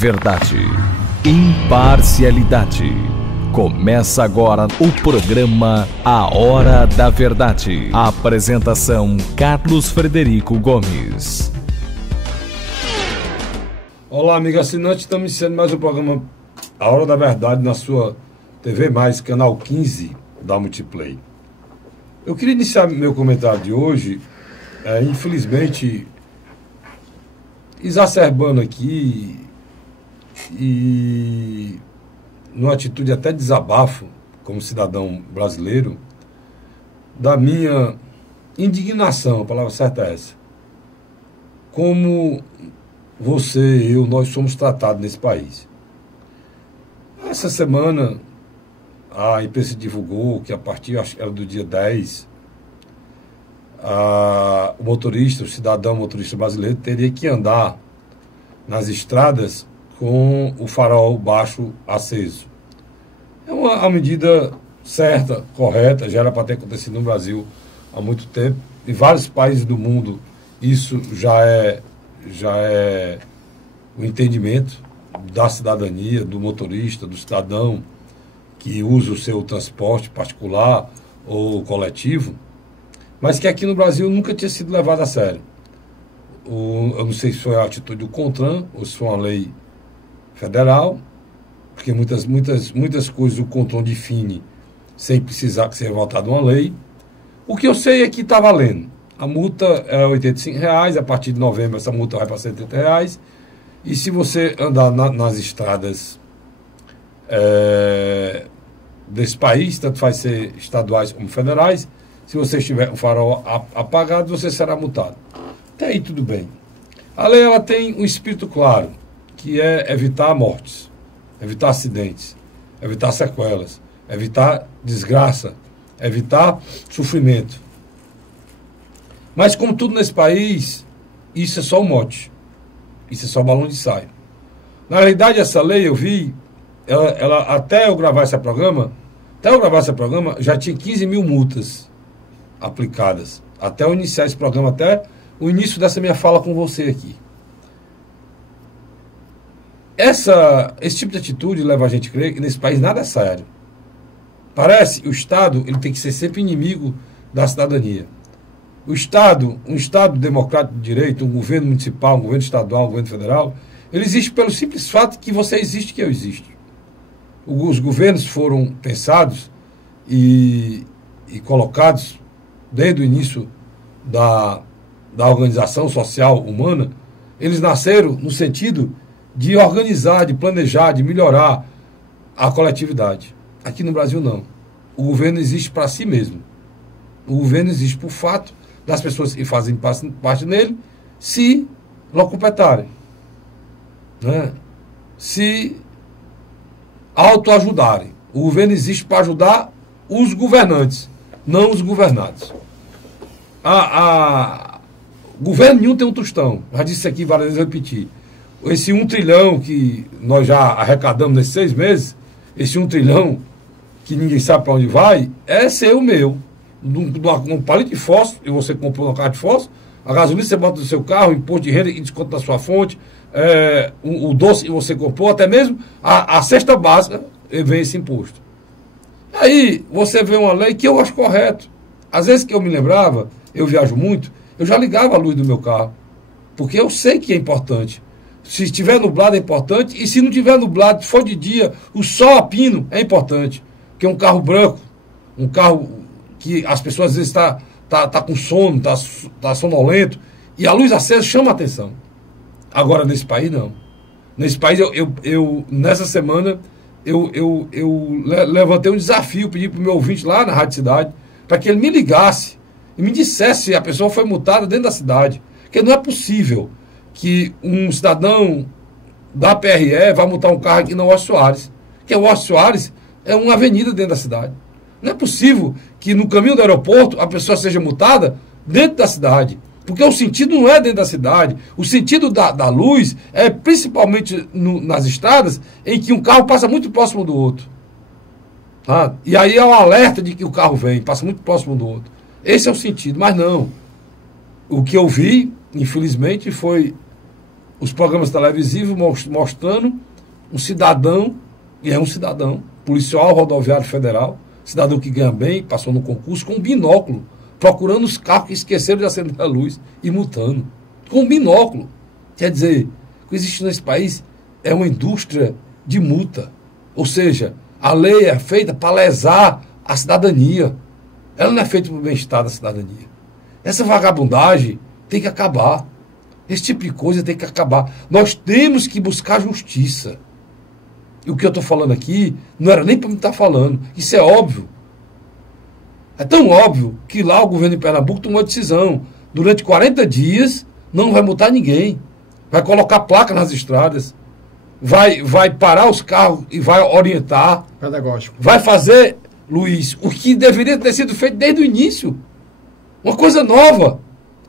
Verdade. Imparcialidade. Começa agora o programa A Hora da Verdade. A apresentação: Carlos Frederico Gomes. Olá, amigo assinante, estamos iniciando mais um programa A Hora da Verdade na sua TV+, canal 15 da Multiplay. Eu queria iniciar meu comentário de hoje, infelizmente, exacerbando aqui e numa atitude até de desabafo, como cidadão brasileiro, da minha indignação, a palavra certa é essa. Como você e eu, nós somos tratados nesse país. Essa semana, a imprensa divulgou que a partir, acho que era do dia 10, o motorista, o cidadão motorista brasileiro, teria que andar nas estradas com o farol baixo aceso. É uma medida certa, correta, já era para ter acontecido no Brasil há muito tempo. Em vários países do mundo isso já é o entendimento da cidadania, do motorista, do cidadão que usa o seu transporte particular ou coletivo, mas que aqui no Brasil nunca tinha sido levado a sério. Eu não sei se foi a atitude do CONTRAN ou se foi uma lei federal, porque muitas coisas o CONTRAN define sem precisar que seja votada uma lei. O que eu sei é que está valendo. A multa é R$ 85, a partir de novembro essa multa vai para R$ 70. E se você andar nas estradas desse país, tanto faz ser estaduais como federais, se você estiver com o farol apagado, você será multado. Até aí tudo bem. A lei ela tem um espírito claro, que é evitar mortes, evitar acidentes, evitar sequelas, evitar desgraça, evitar sofrimento. Mas como tudo nesse país, isso é só um mote, isso é só balão de ensaio. Na realidade, essa lei eu vi, ela até eu gravar esse programa, já tinha 15 mil multas aplicadas. Até eu iniciar esse programa, até o início dessa minha fala com você aqui. Esse tipo de atitude leva a gente a crer que nesse país nada é sério. Parece que o Estado ele tem que ser sempre inimigo da cidadania. O Estado, um Estado democrático de direito, um governo municipal, um governo estadual, um governo federal, ele existe pelo simples fato que você existe, que eu existo. Os governos foram pensados e colocados desde o início da organização social humana. Eles nasceram no sentido de organizar, de planejar, de melhorar a coletividade. Aqui no Brasil não. O governo existe para si mesmo. O governo existe por fato das pessoas que fazem parte nele se locupetarem, né? Se autoajudarem. O governo existe para ajudar os governantes, não os governados. Governo nenhum tem um tostão. Já disse isso aqui várias vezes, repetir. Esse 1 trilhão que nós já arrecadamos nesses 6 meses, esse 1 trilhão que ninguém sabe para onde vai, é seu, meu. Um palito de fósforo, e você comprou uma carro de fósforo, a gasolina você bota no seu carro, imposto de renda e desconto da sua fonte, o doce que você comprou, até mesmo a cesta básica, vem esse imposto. Aí você vê uma lei que eu acho correto. Às vezes que eu me lembrava, eu viajo muito, eu já ligava a luz do meu carro, porque eu sei que é importante. Se estiver nublado é importante, e se não estiver nublado, se for de dia, o sol a pino é importante. Porque um carro branco, um carro que as pessoas às vezes tá com sono, tá sonolento, e a luz acesa chama a atenção. Agora, nesse país, não. Nesse país, nessa semana, eu levantei um desafio, pedi para o meu ouvinte lá na Rádio Cidade, para que ele me ligasse e me dissesse se a pessoa foi multada dentro da cidade. Porque não é possível que um cidadão da PRE vá multar um carro aqui na Washington Soares. Porque o Washington Soares é uma avenida dentro da cidade. Não é possível que no caminho do aeroporto a pessoa seja multada dentro da cidade. Porque o sentido não é dentro da cidade. O sentido da luz é principalmente nas estradas em que um carro passa muito próximo do outro. Tá? E aí é um alerta de que o carro vem, passa muito próximo do outro. Esse é o sentido. Mas não. O que eu vi, infelizmente, foi os programas televisivos mostrando um cidadão, e é um cidadão, policial rodoviário federal, cidadão que ganha bem, passou no concurso, com um binóculo, procurando os carros que esqueceram de acender a luz e multando. Com um binóculo. Quer dizer, o que existe nesse país é uma indústria de multa. Ou seja, a lei é feita para lesar a cidadania. Ela não é feita para o bem-estar da cidadania. Essa vagabundagem tem que acabar. Esse tipo de coisa tem que acabar. Nós temos que buscar justiça. E o que eu estou falando aqui não era nem para me estar falando. Isso é óbvio. É tão óbvio que lá o governo de Pernambuco tomou uma decisão. Durante 40 dias não vai multar ninguém. Vai colocar placa nas estradas. Vai parar os carros e vai orientar. Pedagógico. Vai fazer, Luiz, o que deveria ter sido feito desde o início. Uma coisa nova.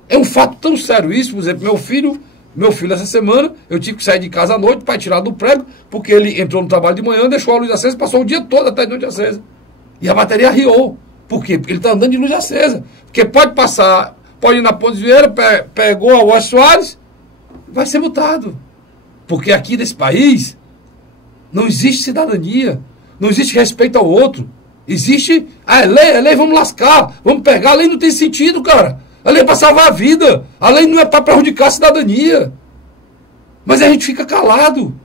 É um fato tão sério isso. Por exemplo, meu filho essa semana, eu tive que sair de casa à noite para tirar do prego, porque ele entrou no trabalho de manhã, deixou a luz acesa, passou o dia todo até de noite acesa. E a bateria riou. Por quê? Porque ele está andando de luz acesa. Porque pode passar, pode ir na Ponte Vieira, pegou a Washington Soares, vai ser multado. Porque aqui nesse país não existe cidadania, não existe respeito ao outro. Existe, é lei, vamos lascar, vamos pegar, a lei não tem sentido, cara. A lei é para salvar a vida, a lei não é para prejudicar a cidadania. Mas a gente fica calado,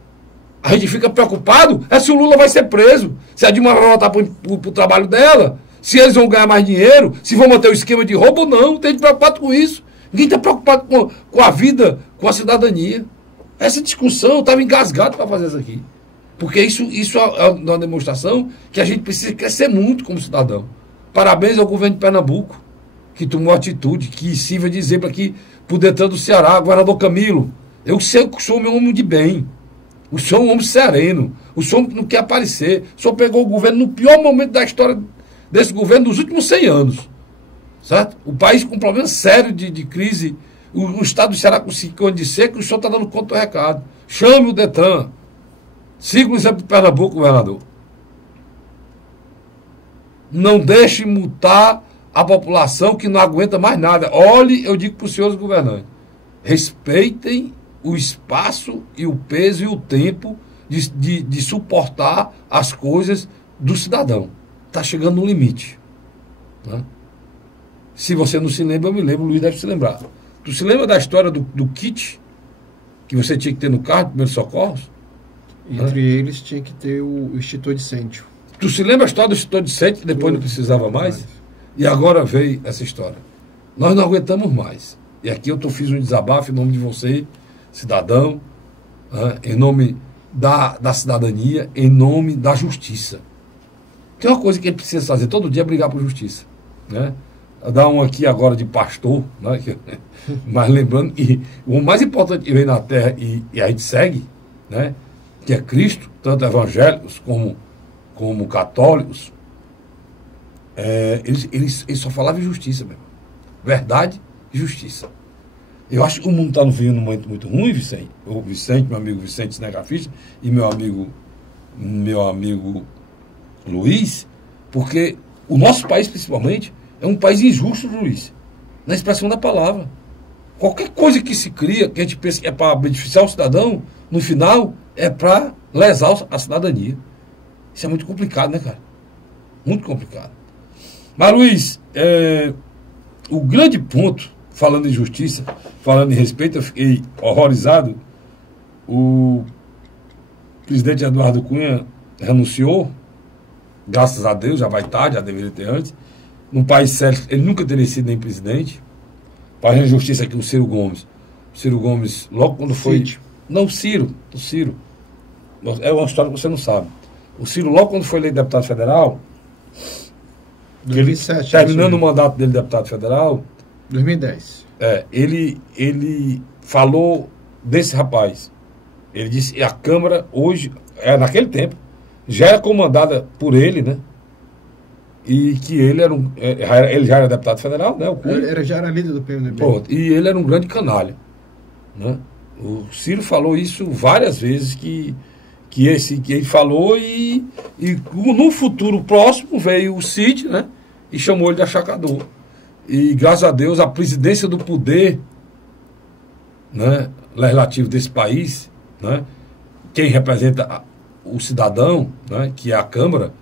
a gente fica preocupado, se o Lula vai ser preso, se a Dilma vai voltar para o trabalho dela, se eles vão ganhar mais dinheiro, se vão manter o esquema de roubo ou não, não tem gente preocupado com isso. Ninguém está preocupado com a vida, com a cidadania. Essa discussão, eu estava engasgado para fazer isso aqui. Porque isso é uma demonstração que a gente precisa crescer muito como cidadão. Parabéns ao governo de Pernambuco, que tomou atitude, que sirva de exemplo aqui para o Detran do Ceará, governador Camilo. Eu sei que o senhor é um homem de bem. O senhor é um homem sereno. O senhor não quer aparecer. O senhor pegou o governo no pior momento da história desse governo dos últimos 100 anos. Certo? O país com um problema sério de crise. O estado do Ceará com 5 anos de seca, o senhor está dando conta do recado. Chame o Detran. Siga o exemplo do Pernambuco, governador. Não deixe multar a população que não aguenta mais nada. Olhe, eu digo para os senhores governantes, respeitem o espaço e o peso e o tempo de suportar as coisas do cidadão. Está chegando no limite. Né? Se você não se lembra, eu me lembro, o Luiz deve se lembrar. Tu se lembra da história do kit que você tinha que ter no carro, primeiros socorros? Entre eles tinha que ter o extintor de incêndio. Tu se lembra a história do extintor de incêndio que depois não precisava mais? E agora veio essa história. Nós não aguentamos mais. E aqui eu fiz um desabafo em nome de você, cidadão, em nome da cidadania, em nome da justiça. Tem uma coisa que a gente precisa fazer todo dia, é brigar por justiça. Né? Dar um aqui agora de pastor, né? Mas lembrando que o mais importante que vem na terra e a gente segue, né? Que é Cristo, tanto evangélicos como católicos, eles só falavam em justiça mesmo. Verdade e justiça. Eu acho que o mundo está vivendo um momento muito ruim, Vicente. O Vicente, meu amigo Vicente cinegrafista, e meu amigo Luiz, porque o nosso país, principalmente, é um país injusto, Luiz, na expressão da palavra. Qualquer coisa que se cria, que a gente pensa que é para beneficiar o cidadão, no final, é para lesar a cidadania. Isso é muito complicado, né, cara? Muito complicado. Mas, Luiz, o grande ponto, falando em justiça, falando em respeito, eu fiquei horrorizado. O presidente Eduardo Cunha renunciou, graças a Deus, já vai tarde, já deveria ter antes. Num país sério, ele nunca teria sido nem presidente. Fazendo justiça aqui, o Ciro Gomes. O Ciro Gomes, logo quando foi... Cid. Não, o Ciro. É uma história que você não sabe. O Ciro, logo quando foi eleito deputado federal, 2007, terminando o mandato dele de deputado federal, 2010. Ele falou desse rapaz. Ele disse que a Câmara hoje, naquele tempo, já era comandada por ele, né? E que ele ele já era deputado federal, né? Ele já era líder do PMDB. Pronto, e ele era um grande canalha, né? O Ciro falou isso várias vezes, que ele falou, e no futuro próximo veio o Cid, né? E chamou ele de achacador. E graças a Deus a presidência do poder, né? legislativo desse país, né? Quem representa o cidadão, né? Que é a Câmara,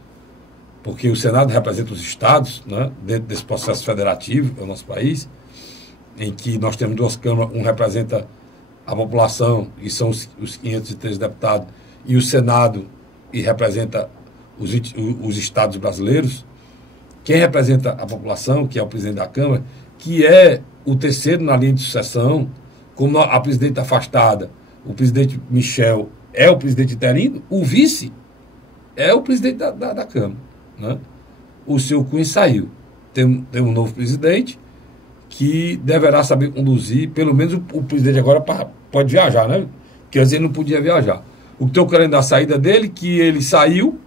porque o Senado representa os estados, né? Dentro desse processo federativo do nosso país, em que nós temos duas câmaras, um representa a população, e são os 503 deputados, e o Senado, e representa os estados brasileiros. Quem representa a população, que é o presidente da Câmara, que é o terceiro na linha de sucessão, como a presidente afastada, o presidente Michel é o presidente interino, o vice é o presidente da Câmara, né? O seu Cunha saiu. Tem um novo presidente que deverá saber conduzir, pelo menos o presidente agora pode viajar, né? Porque antes ele não podia viajar. O que estou querendo da saída dele, que ele saiu,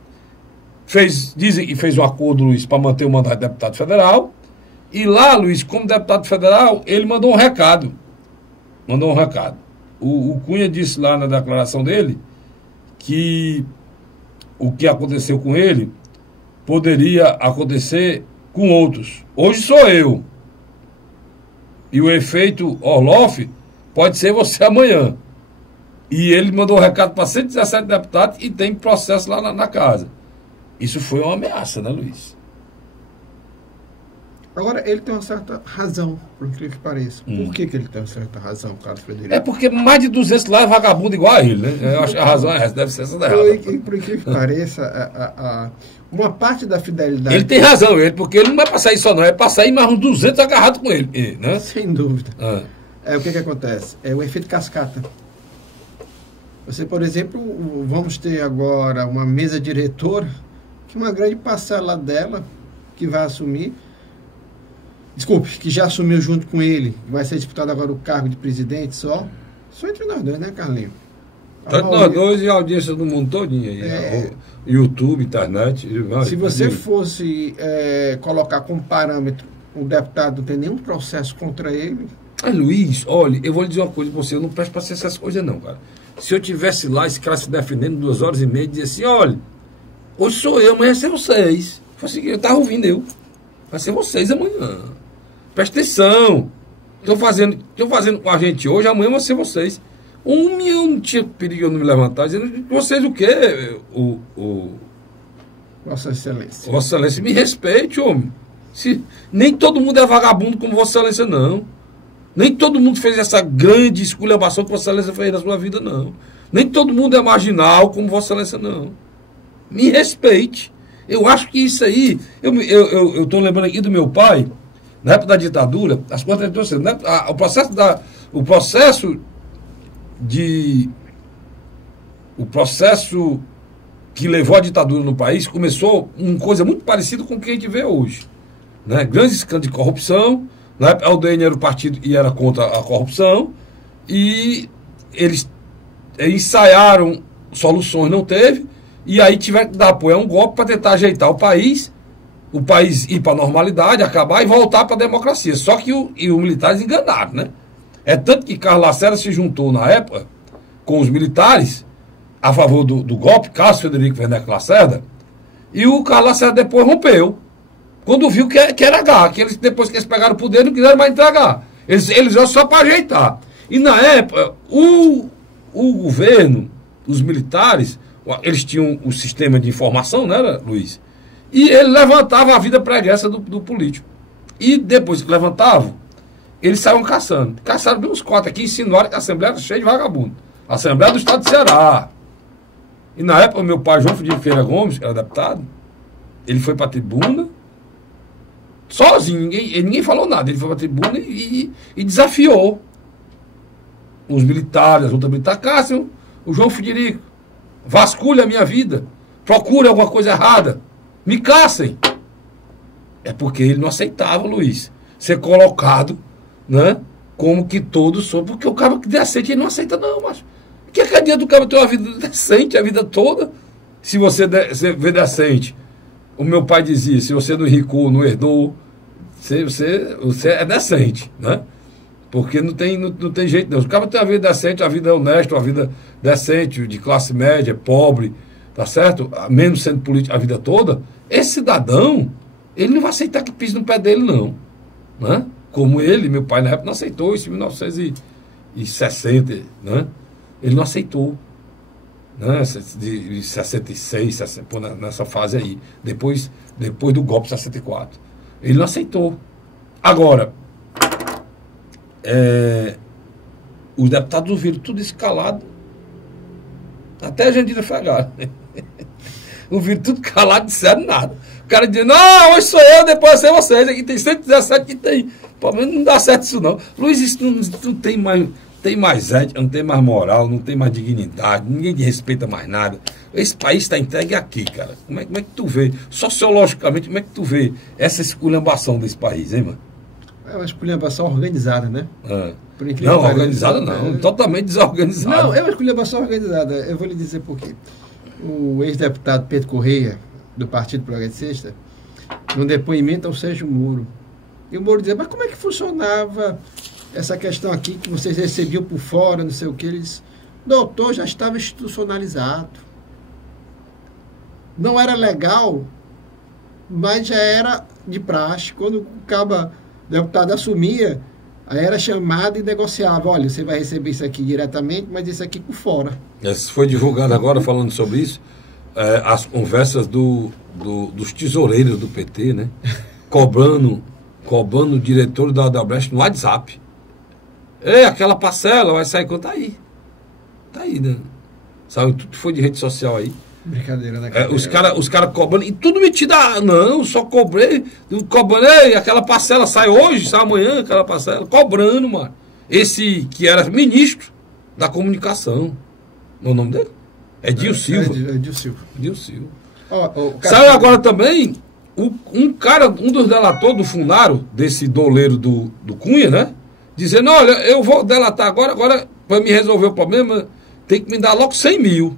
dizem que fez um acordo, Luiz, para manter o mandato de deputado federal. E lá, Luiz, como deputado federal, ele mandou um recado. O Cunha disse lá na declaração dele que o que aconteceu com ele poderia acontecer com outros. Hoje sou eu. E o efeito Orloff pode ser você amanhã. E ele mandou um recado para 117 deputados e tem processo lá na casa. Isso foi uma ameaça, né, Luiz? Agora, ele tem uma certa razão, por incrível que pareça. Por que ele tem uma certa razão, Carlos Frederico? É porque mais de 200 lá é vagabundo igual a ele, né? Eu acho que a razão é essa, deve ser essa da Por incrível que pareça, uma parte da fidelidade... Ele tem razão, porque ele não vai passar isso só não, é passar aí mais uns 200 agarrados com ele, né? Sem dúvida. O que acontece? É o efeito cascata. Você, por exemplo, vamos ter agora uma mesa diretora, que uma grande parcela dela, que vai assumir... Desculpe, que já assumiu junto com ele, vai ser disputado agora o cargo de presidente só entre nós dois, né, Carlinhos? Tanto nós dois e a audiência do mundo todinho aí, YouTube, internet. Se você fosse colocar como parâmetro o deputado, não tem nenhum processo contra ele. Luiz, olha, eu vou lhe dizer uma coisa pra você, eu não presto pra ser essas coisas não, cara. Se eu tivesse lá, esse cara se defendendo 2 horas e meia, dizia assim, olha, hoje sou eu, amanhã vai ser vocês. Eu tava ouvindo vai ser vocês amanhã. Presta atenção. Estão fazendo com a gente hoje, amanhã vai ser vocês. Eu não tinha perigo eu não me levantar, dizendo, vocês o quê? Vossa Excelência. Vossa Excelência, me respeite, homem. Nem todo mundo é vagabundo como Vossa Excelência, não. Nem todo mundo fez essa grande esculhambação que Vossa Excelência fez na sua vida, não. Nem todo mundo é marginal como Vossa Excelência, não. Me respeite. Eu acho que isso aí... Eu estou lembrando aqui do meu pai, na época da ditadura, as coisas né? O processo que levou a ditadura no país começou uma coisa muito parecida com o que a gente vê hoje, né? Grandes escândalos de corrupção, né? A UDN era o partido e era contra a corrupção, e eles ensaiaram soluções, não teve, e aí tiveram que dar apoio a um golpe para tentar ajeitar o país ir para a normalidade, acabar e voltar para a democracia. Só que os militares enganaram, né? É tanto que Carlos Lacerda se juntou na época com os militares a favor do golpe, Carlos Frederico Werneck Lacerda, e o Carlos Lacerda depois rompeu. Quando viu que era H, que depois que eles pegaram o poder, não quiseram mais entregar. Eles iam só para ajeitar. E na época, o governo, os militares, eles tinham o sistema de informação, né, Luiz? E ele levantava a vida pregressa do político. E depois que levantavam, eles saíam caçando. Caçaram bem uns 4 aqui, insinuaram que a Assembleia era cheia de vagabundo. A Assembleia do Estado de Ceará. E na época, o meu pai, João Frederico Ferreira Gomes, que era deputado, ele foi para a tribuna, sozinho, ninguém falou nada. Ele foi para a tribuna e desafiou os militares, as outras militares. Cássio, o João Frederico, vasculha a minha vida, procura alguma coisa errada, me caçem. É porque ele não aceitava, Luiz, ser colocado, né, como que todos são, porque o cara que decente ele não aceita não, mas que adianta o cara ter uma vida decente a vida toda, se você vê decente? O meu pai dizia, se você não enricou, não herdou, você é decente, né? Porque não tem jeito não. O cara tem uma vida decente, uma vida honesta, uma vida decente, de classe média, pobre, tá certo? Mesmo sendo político a vida toda, esse cidadão, ele não vai aceitar que pise no pé dele, não. Né? Como ele, meu pai na época, não aceitou isso em 1900 60, né? Ele não aceitou. Né? De 66, 60, nessa fase aí. Depois do golpe de 64. Ele não aceitou. Agora, os deputados ouviram tudo isso calado. Até a Jandira Fegali. Ouviram tudo calado, não disseram nada. O cara dizia, não, hoje sou eu, depois vai ser vocês. Aqui tem 117 que tem. Pelo menos não dá certo isso não. Luiz, isso não tem mais ética, não tem mais moral, não tem mais dignidade, ninguém respeita mais nada. Esse país está entregue aqui, cara. Como é que tu vê, sociologicamente, como é que tu vê essa esculhambação desse país, hein, mano? É uma esculhambação organizada, né? Não, organizada não, totalmente desorganizada. Não, é uma esculhambação organizada. Eu vou lhe dizer por quê. O ex-deputado Pedro Correia, do Partido Progressista, num depoimento ao Sérgio Moro. E o Moro dizia, mas como é que funcionava essa questão aqui que vocês recebiam por fora, não sei o que? Eles, doutor, já estava institucionalizado. Não era legal, mas já era de praxe. Quando o deputado assumia, aí era chamado e negociava. Olha, você vai receber isso aqui diretamente, mas isso aqui por fora. Foi divulgado agora, falando sobre isso, as conversas dos tesoureiros do PT, né? Cobrando o diretor da Odebrecht no WhatsApp. Aquela parcela vai sair quanto? Tá aí, né? Sabe, tudo foi de rede social aí. Brincadeira, né? Os cara cobrando, e tudo metido, não, só cobrando, aquela parcela sai hoje, sai amanhã, aquela parcela, cobrando, mano. Esse que era ministro da comunicação, o nome dele? Edil Silva. Edil Silva. Saiu agora também, um dos delatores do Funaro, desse doleiro do Cunha, né? Dizendo, olha, eu vou delatar agora para me resolver o problema, tem que me dar logo 100 mil.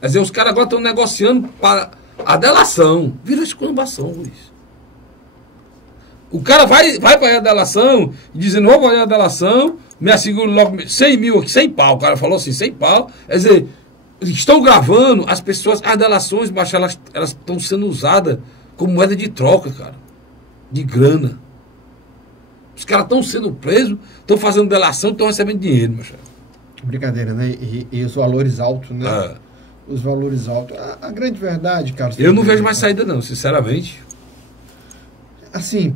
Quer dizer, os caras agora estão negociando para a delação. Vira esculhambação, Luiz. O cara vai para a delação, dizendo, vou para a delação, me asseguro logo 100 mil aqui, 100 pau. O cara falou assim, 100 pau. Quer dizer, estão gravando, as delações, macho, elas estão sendo usadas como moeda de troca, cara. De grana. Os caras estão sendo presos, estão fazendo delação, estão recebendo dinheiro, macho. Brincadeira, né? E os valores altos, né? Os valores altos. A grande verdade, Carlos... Eu não vejo mais saída, não, sinceramente. Assim,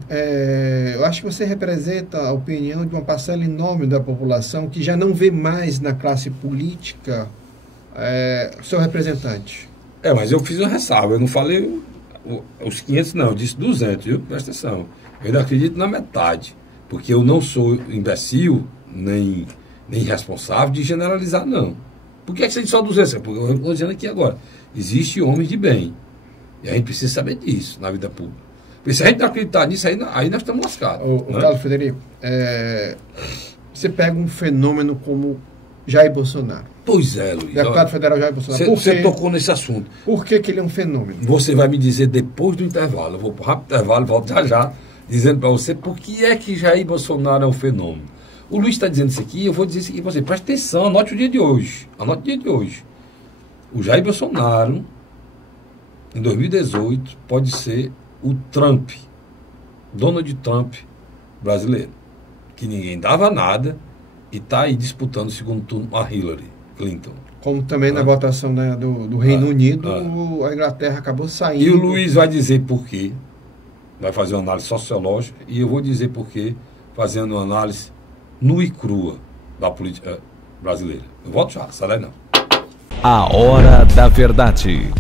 eu acho que você representa a opinião de uma parcela enorme da população que já não vê mais na classe política seu representante. Mas eu fiz uma ressalva, eu não falei os 500, não, eu disse 200, viu? Presta atenção. Eu ainda acredito na metade, porque eu não sou imbecil, nem irresponsável de generalizar, não. Por que você diz só 200? Porque eu estou dizendo aqui agora. Existem homens de bem. E a gente precisa saber disso na vida pública. Porque se a gente não acreditar nisso, aí nós estamos lascados. Né? Carlos Frederico, você pega um fenômeno como Jair Bolsonaro. Pois é, Luiz. Deputado federal Jair Bolsonaro. Você tocou nesse assunto. Por que ele é um fenômeno? Você vai me dizer depois do intervalo. Eu vou para o rápido intervalo e volto já, dizendo para você por que é que Jair Bolsonaro é um fenômeno. O Luiz está dizendo isso aqui, eu vou dizer isso aqui para você. Presta atenção, anote o dia de hoje. Anote o dia de hoje. O Jair Bolsonaro, em 2018, pode ser o Trump, Donald Trump brasileiro. Que ninguém dava nada e está aí disputando o segundo turno a Hillary Clinton. Como também na votação, né, do Reino Unido, a Inglaterra acabou saindo. E o Luiz vai dizer por quê. Vai fazer uma análise sociológica e eu vou dizer por quê, fazendo uma análise nua e crua da política brasileira. Eu volto já, sai daí não. A Hora da Verdade.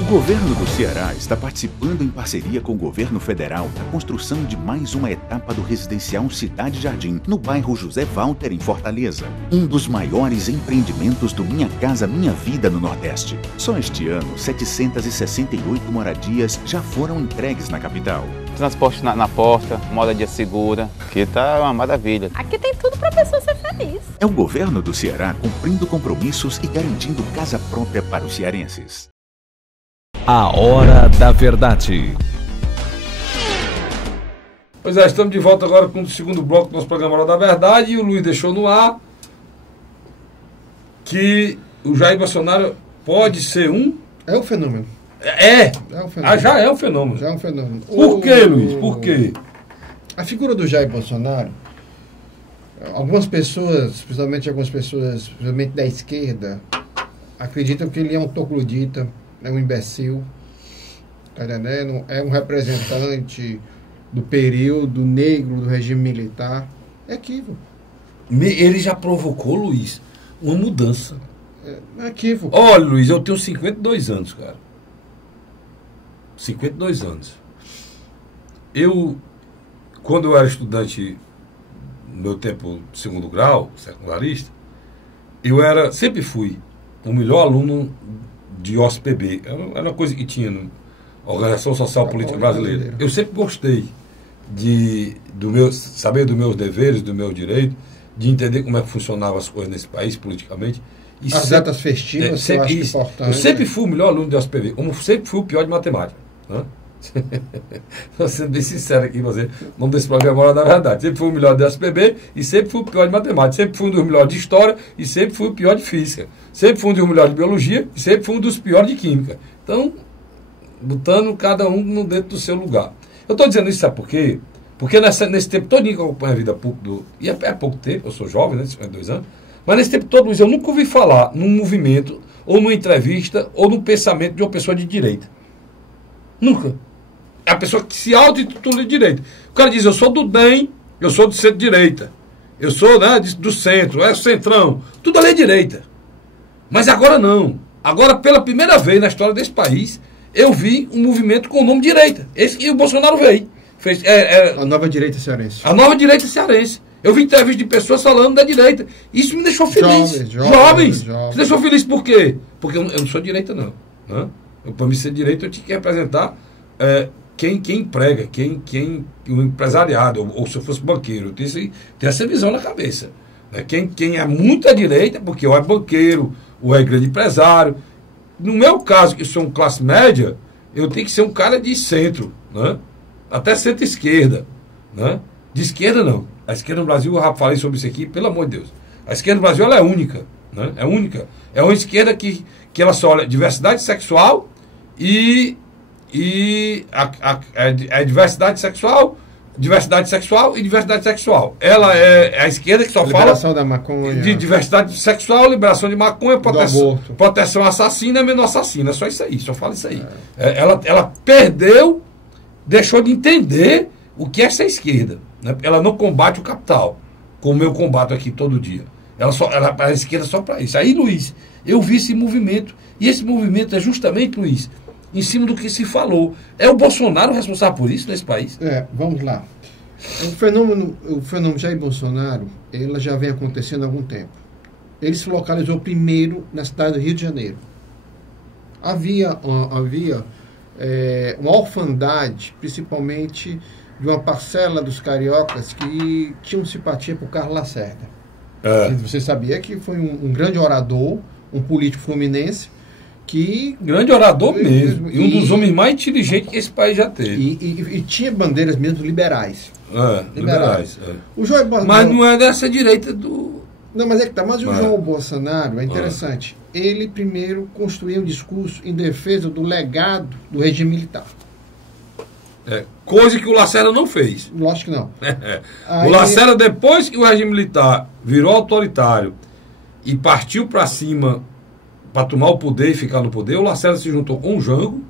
O governo do Ceará está participando em parceria com o governo federal da construção de mais uma etapa do residencial Cidade Jardim, no bairro José Walter, em Fortaleza. Um dos maiores empreendimentos do Minha Casa Minha Vida no Nordeste. Só este ano, 768 moradias já foram entregues na capital. Transporte na porta, moradia segura, que tá uma maravilha. Aqui tem tudo para a pessoa ser feliz. É o governo do Ceará cumprindo compromissos e garantindo casa própria para os cearenses. A Hora da Verdade. Pois é, estamos de volta agora com o segundo bloco do nosso programa Hora da Verdade. E o Luiz deixou no ar que o Jair Bolsonaro pode ser um... É um fenômeno. É um fenômeno. Já é um fenômeno. Já é um fenômeno. Por quê, Luiz? Por quê? A figura do Jair Bolsonaro, algumas pessoas, principalmente da esquerda, acreditam que ele é um troglodita, é um imbecil, tá entendendo? É um representante do período negro do regime militar. É equívoco. Ele já provocou, Luiz, uma mudança. É equívoco. Olha, Luiz, eu tenho 52 anos, cara. 52 anos. Quando eu era estudante, no meu tempo de segundo grau, secundarista, sempre fui o melhor aluno de OSPB. Era uma coisa que tinha na Organização Social Política Brasileira. Eu sempre gostei saber dos meus deveres, do meu direito, de entender como é que funcionavam as coisas nesse país politicamente. E as datas festivas, eu acho importante. Eu sempre fui o melhor aluno de OSPB, como sempre fui o pior de matemática. Né? Estou sendo bem sincero aqui, o nome desse programa é da verdade. Sempre fui o melhor de SPB e sempre fui o pior de matemática. Sempre fui um dos melhores de história e sempre fui o pior de física. Sempre fui um dos melhores de biologia e sempre fui um dos piores de química. Então, botando cada um dentro do seu lugar. Eu estou dizendo isso, sabe por quê? Porque nesse tempo todo que eu acompanho a vida pública, e é pouco tempo, eu sou jovem, né, 52 anos, mas nesse tempo todo, Luiz, eu nunca ouvi falar num movimento, ou numa entrevista, ou num pensamento de uma pessoa de direita. Nunca. É a pessoa que se auto-intitula de direita. O cara diz, eu sou do DEM, eu sou do centro-direita. Eu sou, né, do centro, é centrão. Tudo ali é direita. Mas agora não. Agora, pela primeira vez na história desse país, eu vi um movimento com o nome direita. E o Bolsonaro veio. A nova direita cearense. A nova direita cearense. Eu vi entrevista de pessoas falando da direita. Isso me deixou feliz. Jovens. Me deixou feliz por quê? Porque eu não sou direita, não. Para me ser direita, eu tinha que representar quem emprega, o empresariado, ou se eu fosse banqueiro. Eu tenho essa visão na cabeça. Né? Quem é muito à direita, porque ou é banqueiro, ou é grande empresário. No meu caso, que sou um classe média, eu tenho que ser um cara de centro, né? Até centro-esquerda. Né? De esquerda, não. A esquerda no Brasil, eu já falei sobre isso aqui, pelo amor de Deus. A esquerda no Brasil, ela é única. Né? É única. É uma esquerda que ela só olha diversidade sexual e a diversidade sexual e diversidade sexual. Ela é a esquerda que só liberação fala da maconha, de diversidade sexual, liberação de maconha, proteção assassina e menor assassina. É só isso aí, só fala isso aí. Ela perdeu, deixou de entender o que é essa esquerda. Né? Ela não combate o capital, como eu combato aqui todo dia. A esquerda só para isso. Aí, Luiz, eu vi esse movimento, e esse movimento é justamente, Luiz, em cima do que se falou. É o Bolsonaro responsável por isso nesse país? Vamos lá. O fenômeno Jair Bolsonaro, ele já vem acontecendo há algum tempo. Ele se localizou primeiro na cidade do Rio de Janeiro. Havia uma orfandade, principalmente de uma parcela dos cariocas que tinham simpatia por Carlos Lacerda. Você sabia que foi um grande orador, um político fluminense, grande orador mesmo. E um dos homens mais inteligentes que esse país já teve. E tinha bandeiras mesmo liberais. Liberais. O Jair Bolsonaro, mas não é dessa direita do... Não, mas é que tá. Mas o João Bolsonaro é interessante. Ele primeiro construiu um discurso em defesa do legado do regime militar. Coisa que o Lacerda não fez. Lógico que não. O Lacerda, depois que o regime militar virou autoritário e partiu para cima para tomar o poder e ficar no poder, o Lacerda se juntou com o Jango.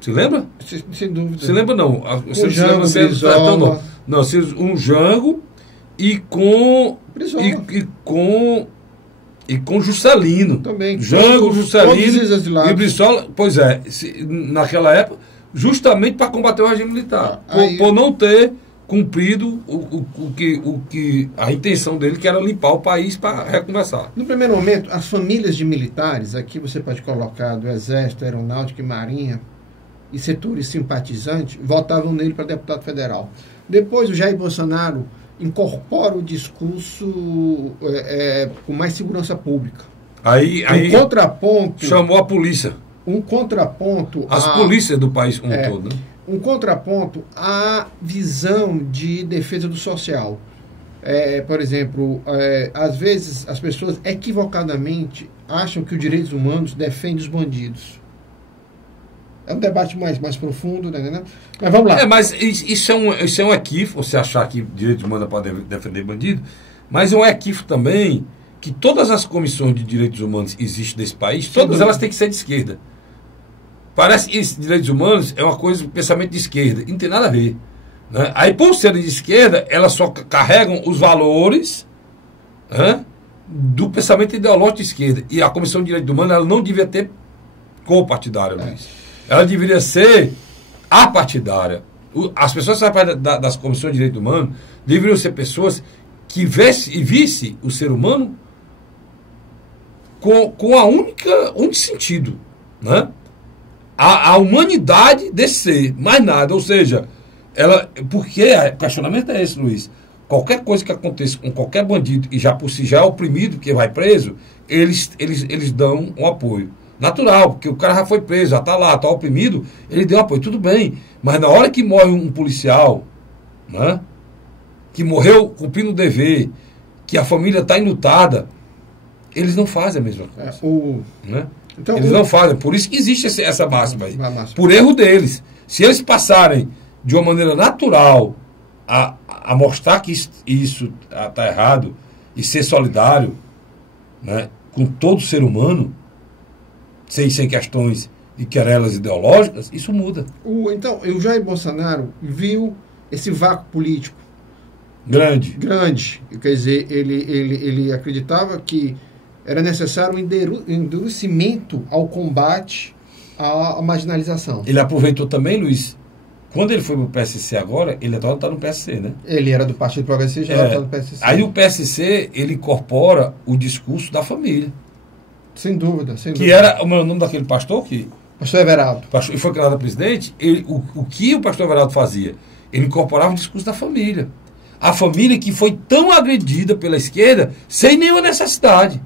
Se lembra? Sem dúvida. Se lembra, não. Você Jango, Brizola. Não, um Jango e com... E com Juscelino. Também. Jango, Juscelino e Brizola. Pois é, naquela época, justamente para combater o regime militar. Por não ter cumprido a intenção dele, que era limpar o país para recomeçar. No primeiro momento, as famílias de militares, aqui você pode colocar do Exército, Aeronáutica e Marinha, e setores simpatizantes, votavam nele para deputado federal. Depois, o Jair Bolsonaro incorpora o discurso com mais segurança pública. Aí contraponto... Chamou a polícia. Um contraponto... As polícias do país como um todo, né? Um contraponto à visão de defesa do social. Por exemplo, às vezes as pessoas equivocadamente acham que os direitos humanos defendem os bandidos. É um debate mais profundo, né? Mas vamos lá. Mas isso é um equívoco, você achar que direitos humanos podem defender bandido, mas é um equívoco também que todas as comissões de direitos humanos que existem nesse país, todas elas têm que ser de esquerda. Parece que direitos humanos é uma coisa, pensamento de esquerda, e não tem nada a ver. Né? Aí, por serem de esquerda, elas só carregam os valores, né, do pensamento ideológico de esquerda. E a Comissão de Direitos Humanos, ela não devia ter co-partidária, Luiz. Ela deveria ser apartidária. As pessoas que fazem parte das comissões de direitos humanos deveriam ser pessoas que vissem o ser humano com a único sentido, né? A humanidade desse ser, mais nada. Ou seja, porque o questionamento é esse, Luiz. Qualquer coisa que aconteça com qualquer bandido e já por si já é oprimido, que vai preso, eles dão um apoio. Natural, porque o cara já foi preso, já está lá, está oprimido, ele deu apoio, tudo bem. Mas na hora que morre um policial, né, que morreu cumprindo o dever, que a família está enlutada, eles não fazem a mesma coisa. Né? Então, eles não fazem, por isso que existe essa máxima aí. Por erro deles. Se eles passarem de uma maneira natural a mostrar que isso está errado e ser solidário, né, com todo ser humano, sem questões e querelas ideológicas, isso muda. Então, o Jair Bolsonaro viu esse vácuo político grande. Quer dizer, ele acreditava que era necessário um endurecimento ao combate à marginalização. Ele aproveitou também, Luiz, quando ele foi para o PSC agora, ele agora está no PSC, né? Ele era do Partido Progressista, já está no PSC. Aí o PSC, ele incorpora o discurso da família. Sem dúvida. Que era o nome daquele pastor que... Pastor Everaldo. E foi criado presidente. O que o pastor Everaldo fazia? Ele incorporava o discurso da família. A família que foi tão agredida pela esquerda sem nenhuma necessidade.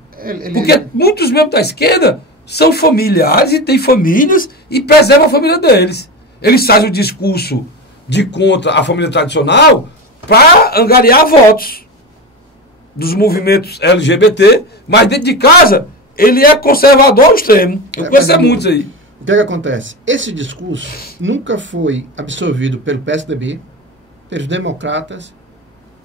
Porque muitos membros da esquerda são familiares e têm famílias e preservam a família deles. Eles fazem o discurso de contra a família tradicional para angariar votos dos movimentos LGBT, mas dentro de casa ele é conservador ao extremo. Eu conheço muitos aí. O que acontece? Esse discurso nunca foi absorvido pelo PSDB, pelos democratas,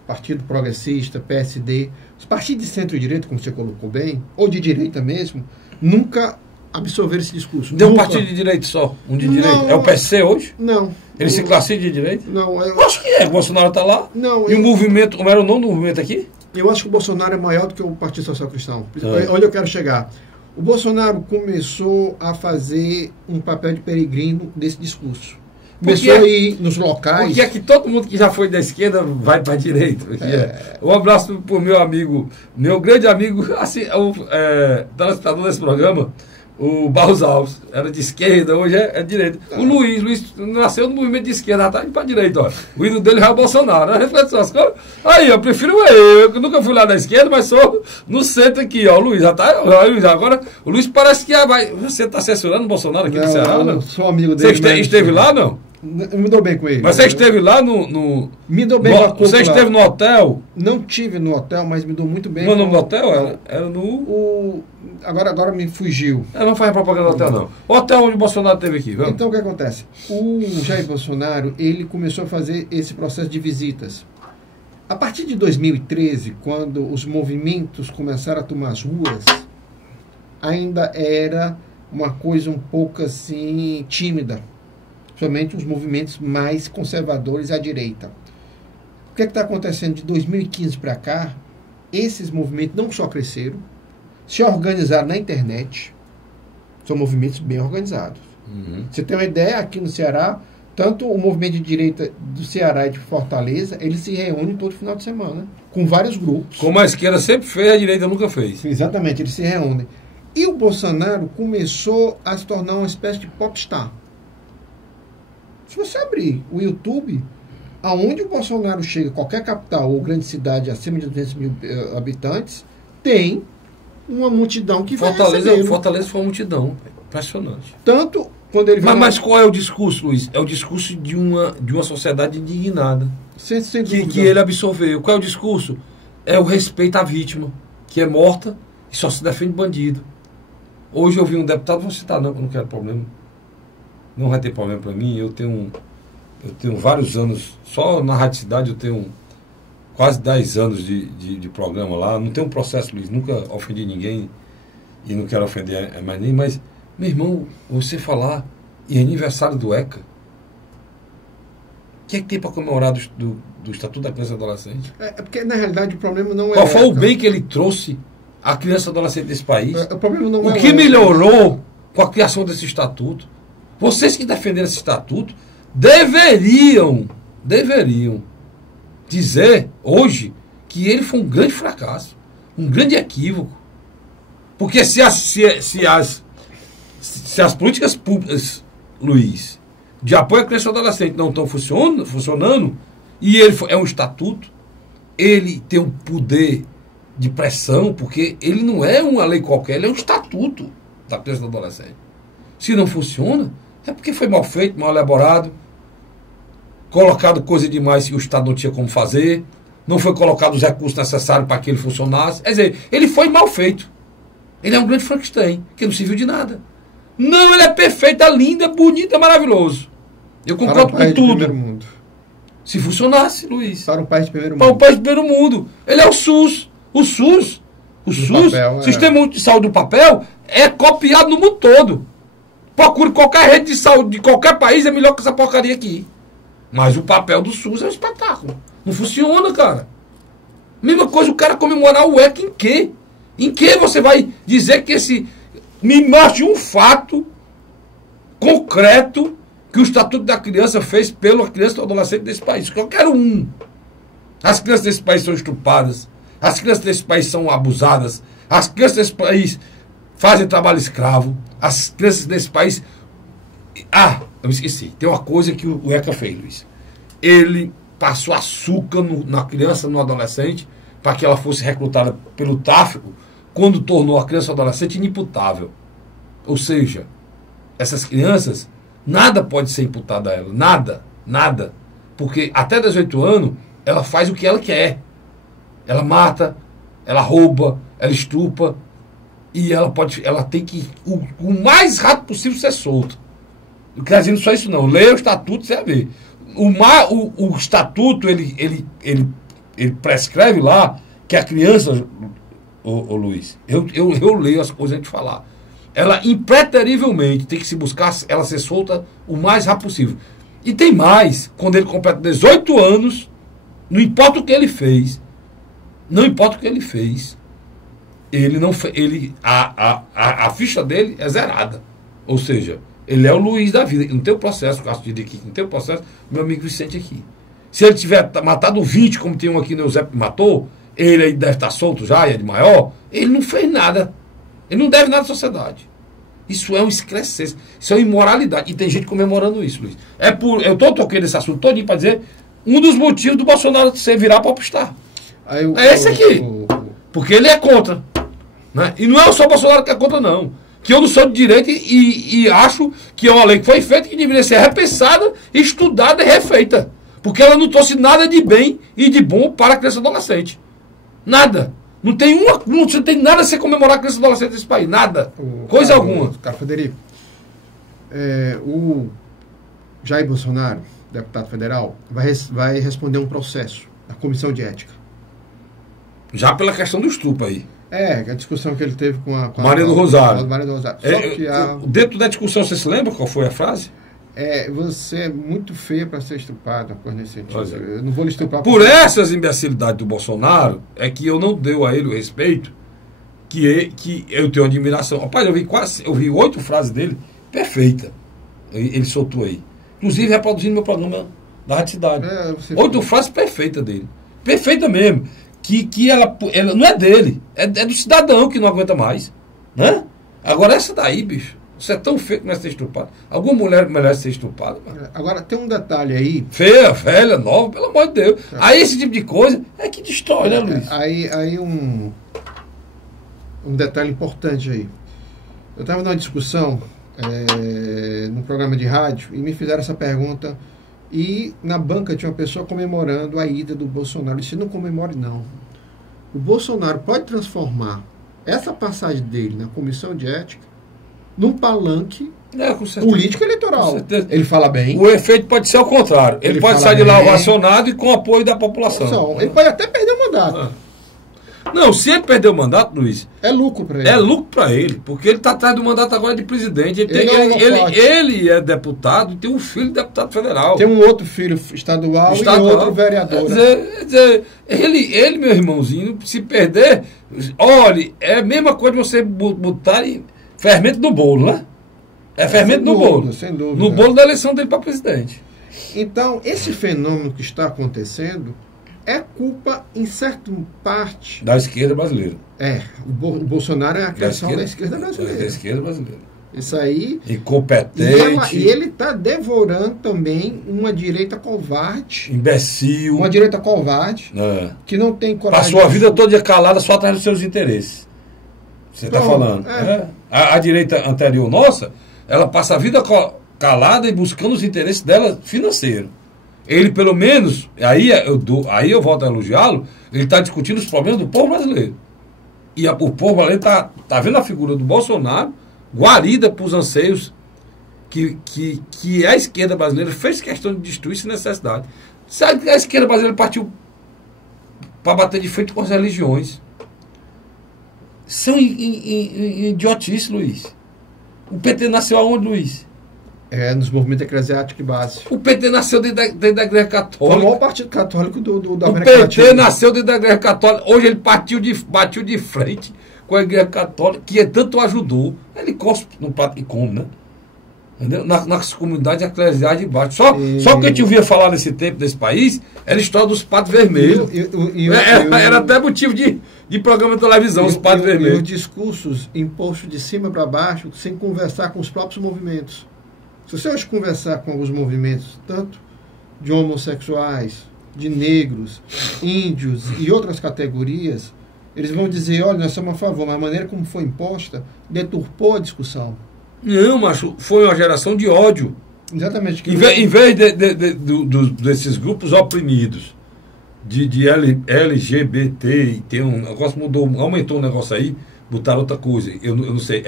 Partido Progressista, PSD, os partidos de centro-direita, como você colocou bem, ou de direita mesmo, nunca absorveram esse discurso. Tem um partido de direita só? Um de direita? É o PSC hoje? Não. Ele se classifica de direita? Não. Eu acho que é. O Bolsonaro está lá. Não. E o movimento, como era o nome do movimento aqui? Eu acho que o Bolsonaro é maior do que o Partido Social Cristão. Onde eu quero chegar? O Bolsonaro começou a fazer um papel de peregrino desse discurso. Começou a ir nos locais... Porque é que todo mundo que já foi da esquerda vai para a direita. Um abraço para o meu amigo, meu grande amigo, assim, telespectador desse programa, o Barros Alves. Era de esquerda, hoje é de direita. O Luiz nasceu no movimento de esquerda, está indo para a direita. Ó. O ídolo dele é o Bolsonaro. Aí, eu prefiro eu nunca fui lá da esquerda, mas sou no centro aqui. Ó. O Luiz já está... Agora, o Luiz parece que vai... Você está censurando o Bolsonaro aqui no Ceará, não? Sou amigo dele. Você esteve lá, não? Me dou bem com ele. Mas você esteve lá no me dou bem com você esteve no hotel? Não tive no hotel, mas me dou muito bem. O nome do hotel era no... Agora me fugiu. Não faz propaganda do hotel, não. O hotel onde o Bolsonaro esteve aqui. Vamos. Então, o que acontece? O Jair Bolsonaro, ele começou a fazer esse processo de visitas. A partir de 2013, quando os movimentos começaram a tomar as ruas, ainda era uma coisa um pouco assim tímida. Somente os movimentos mais conservadores à direita. O que está acontecendo de 2015 para cá? Esses movimentos não só cresceram, se organizaram na internet. São movimentos bem organizados. Você tem uma ideia, aqui no Ceará, tanto o movimento de direita do Ceará e de Fortaleza, eles se reúnem todo final de semana, com vários grupos. Como a esquerda sempre fez, a direita nunca fez. Exatamente, eles se reúnem. E o Bolsonaro começou a se tornar uma espécie de popstar. Se você abrir o YouTube, aonde o Bolsonaro chega, qualquer capital ou grande cidade acima de 200 mil habitantes, tem uma multidão que vai recebê-lo. Fortaleza foi uma multidão. Impressionante. Tanto quando ele vai... Mas qual é o discurso, Luiz? É o discurso de uma sociedade indignada. Sem que ele absorveu. Qual é o discurso? É o respeito à vítima, que é morta e só se defende bandido. Hoje eu vi um deputado, vou citar não, que eu não quero problema. não vai ter problema para mim. Eu tenho vários anos, só na Rádio Cidade eu tenho quase 10 anos de programa lá. Não tem um processo, Luiz, nunca ofendi ninguém e não quero ofender mais ninguém, mas, meu irmão, você falar em aniversário do ECA, o que é que tem para comemorar do Estatuto da Criança e Adolescente? É porque, na realidade, o problema não é... Qual foi o bem que ele trouxe à criança e adolescente desse país? O problema não o que melhorou com a criação desse estatuto? Vocês que defenderam esse estatuto deveriam dizer hoje que ele foi um grande fracasso, um grande equívoco. Porque se as políticas públicas, Luiz, de apoio à criança e adolescente não estão funcionando, e ele é um estatuto, ele tem um poder de pressão, porque ele não é uma lei qualquer, ele é um estatuto da criança e do adolescente. Se não funciona, é porque foi mal feito, mal elaborado, colocado coisa demais que o Estado não tinha como fazer, não foi colocado os recursos necessários para que ele funcionasse. Quer dizer, ele foi mal feito. Ele é um grande Frankenstein, que não serviu de nada. Não, ele é perfeito, é lindo, é bonito, é maravilhoso. Eu concordo com tudo. Se funcionasse, Luiz. Para um país de primeiro mundo. Para um país de primeiro mundo. Ele é o SUS. O SUS, Sistema Único de Saúde do papel, é copiado no mundo todo. Procure qualquer rede de saúde de qualquer país, é melhor que essa porcaria aqui. Mas o papel do SUS é um espetáculo. Não funciona, cara. Mesma coisa o cara comemorar o ECA em quê? Em que você vai dizer que esse... Me mostre um fato concreto que o Estatuto da Criança fez pela criança e adolescente desse país. Eu quero um. As crianças desse país são estupradas. As crianças desse país são abusadas. As crianças desse país fazem trabalho escravo. As crianças desse país... Ah, eu me esqueci. Tem uma coisa que o ECA fez, Luiz. Ele passou açúcar na criança, no adolescente, para que ela fosse recrutada pelo tráfico, quando tornou a criança e o adolescente inimputável. Ou seja, essas crianças, nada pode ser imputado a ela. Nada. Porque até 18 anos, ela faz o que ela quer. Ela mata, ela rouba, ela estupra, e ela tem que, o mais rápido possível, ser solta. Não quer dizer só isso não. Leia o estatuto, você vai ver. O estatuto, ele prescreve lá que a criança, ô Luiz, eu leio as coisas antes de falar. Ela impreterivelmente tem que se buscar ela ser solta o mais rápido possível. E tem mais, quando ele completa 18 anos, não importa o que ele fez, ele não a ficha dele é zerada. Ou seja, ele é o Luiz da vida. Não tem o processo, o caso de aqui, não tem o processo, meu amigo Vicente aqui. Se ele tiver matado 20, como tem um aqui no Eusébio que matou, ele aí deve estar solto já, e é de maior, ele não fez nada. Ele não deve nada à sociedade. Isso é um excrescência, isso é uma imoralidade. E tem gente comemorando isso, Luiz. Eu estou tocando esse assunto todinho para dizer um dos motivos do Bolsonaro se virar para apostar. É esse aqui. Porque ele é contra. Né? E não é só o Bolsonaro que é contra, não. Que eu não sou de direita e acho que é uma lei que foi feita que deveria ser repensada, estudada e refeita. Porque ela não trouxe nada de bem e de bom para a criança e adolescente. Nada. Não tem nada a ser comemorar a criança e adolescente desse país. Nada. Coisa alguma. Cara, Frederico, o Jair Bolsonaro, deputado federal, vai responder um processo da Comissão de Ética. Já pela questão do estupro aí. A discussão que ele teve com a Maria do Rosário. Maria do Rosário. Só que dentro da discussão, você se lembra qual foi a frase? Você é muito feia para ser estuprado, coisa nesse sentido. Eu não vou lhe estuprar. Por essas imbecilidades do Bolsonaro, é que eu não dei a ele o respeito que eu tenho admiração. Rapaz, eu vi 8 frases dele perfeita. Ele soltou aí. Inclusive reproduzindo meu programa da Rádio Cidade. 8 frases perfeitas dele. Perfeita mesmo. Que ela não é dele, é do cidadão que não aguenta mais. Né? Agora essa daí, bicho, você é tão feio que merece ser estuprado. Alguma mulher merece ser estuprada. Agora tem um detalhe aí. Feia, velha, nova, pelo amor de Deus. Aí esse tipo de coisa é que destrói, né, Luiz? Aí um detalhe importante aí. Eu estava numa discussão num programa de rádio e me fizeram essa pergunta. E na banca tinha uma pessoa comemorando a ida do Bolsonaro. Eu disse, não comemore não. O Bolsonaro pode transformar essa passagem dele na Comissão de Ética num palanque Com certeza. político eleitoral. Com certeza. Ele fala bem. O efeito pode ser ao contrário. Ele pode fala sair de lá bem. ovacionado e com apoio da população. Ele pode até perder o mandato. Não, se ele perder o mandato, Luiz, É lucro para ele. é lucro para ele, porque ele está atrás do mandato agora de presidente. Ele é deputado e tem um filho de deputado federal. Tem um outro filho estadual e outro vereador. Quer dizer, ele, meu irmãozinho, se perder, olha, é a mesma coisa de você botar fermento no bolo, né? É fermento no bolo. Sem dúvida. No bolo da eleição dele para presidente. Então, esse fenômeno que está acontecendo é culpa, em certa parte... Da esquerda brasileira. O Bolsonaro é a criação da esquerda brasileira. Da esquerda brasileira. Isso aí... Incompetente. E ele está devorando também uma direita covarde. Imbecil. Uma direita covarde, que não tem coragem... Passou a vida toda calada só atrás dos seus interesses. Você está falando. A direita anterior nossa, ela passa a vida calada e buscando os interesses dela financeiros. Ele, pelo menos, aí eu volto a elogiá-lo, ele está discutindo os problemas do povo brasileiro. E o povo brasileiro está vendo a figura do Bolsonaro guarida para os anseios que a esquerda brasileira fez questão de destruir sem necessidade. Sabe que a esquerda brasileira partiu para bater de frente com as religiões. São idiotices, Luiz. O PT nasceu aonde, Luiz? Nos movimentos eclesiásticos e base. O PT nasceu dentro da Igreja Católica. Foi o maior partido católico da América Latina. O PT nasceu dentro da Igreja Católica. Hoje ele bateu de frente com a Igreja Católica, que tanto ajudou. Ele cospe no prato e come, né? Entendeu? Nas comunidades eclesiásticas de baixo. Só o que a gente ouvia falar nesse tempo, desse país, era a história dos padres vermelhos. Era até motivo de programa de televisão, os padres vermelhos. E os discursos impostos de cima para baixo, sem conversar com os próprios movimentos. Se você hoje conversar com alguns movimentos, tanto de homossexuais, de negros, índios e outras categorias, eles vão dizer, olha, nós somos a favor, mas a maneira como foi imposta deturpou a discussão. Não, macho, foi uma geração de ódio. Exatamente. Em vez desses grupos oprimidos, de LGBT, e tem um negócio, aumentou um negócio aí, botaram outra coisa, eu não sei.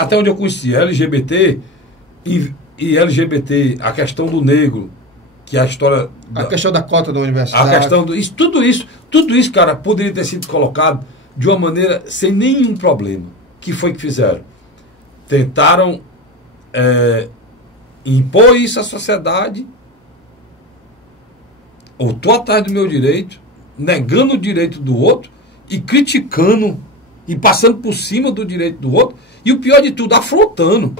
Até onde eu conheci, LGBT... E LGBT, a questão do negro, que é a história... A questão da cota da universidade. A questão tudo isso, cara, poderia ter sido colocado de uma maneira sem nenhum problema. Que foi que fizeram? Tentaram impor isso à sociedade. Eu estou atrás do meu direito, negando o direito do outro e criticando e passando por cima do direito do outro. E o pior de tudo, afrontando,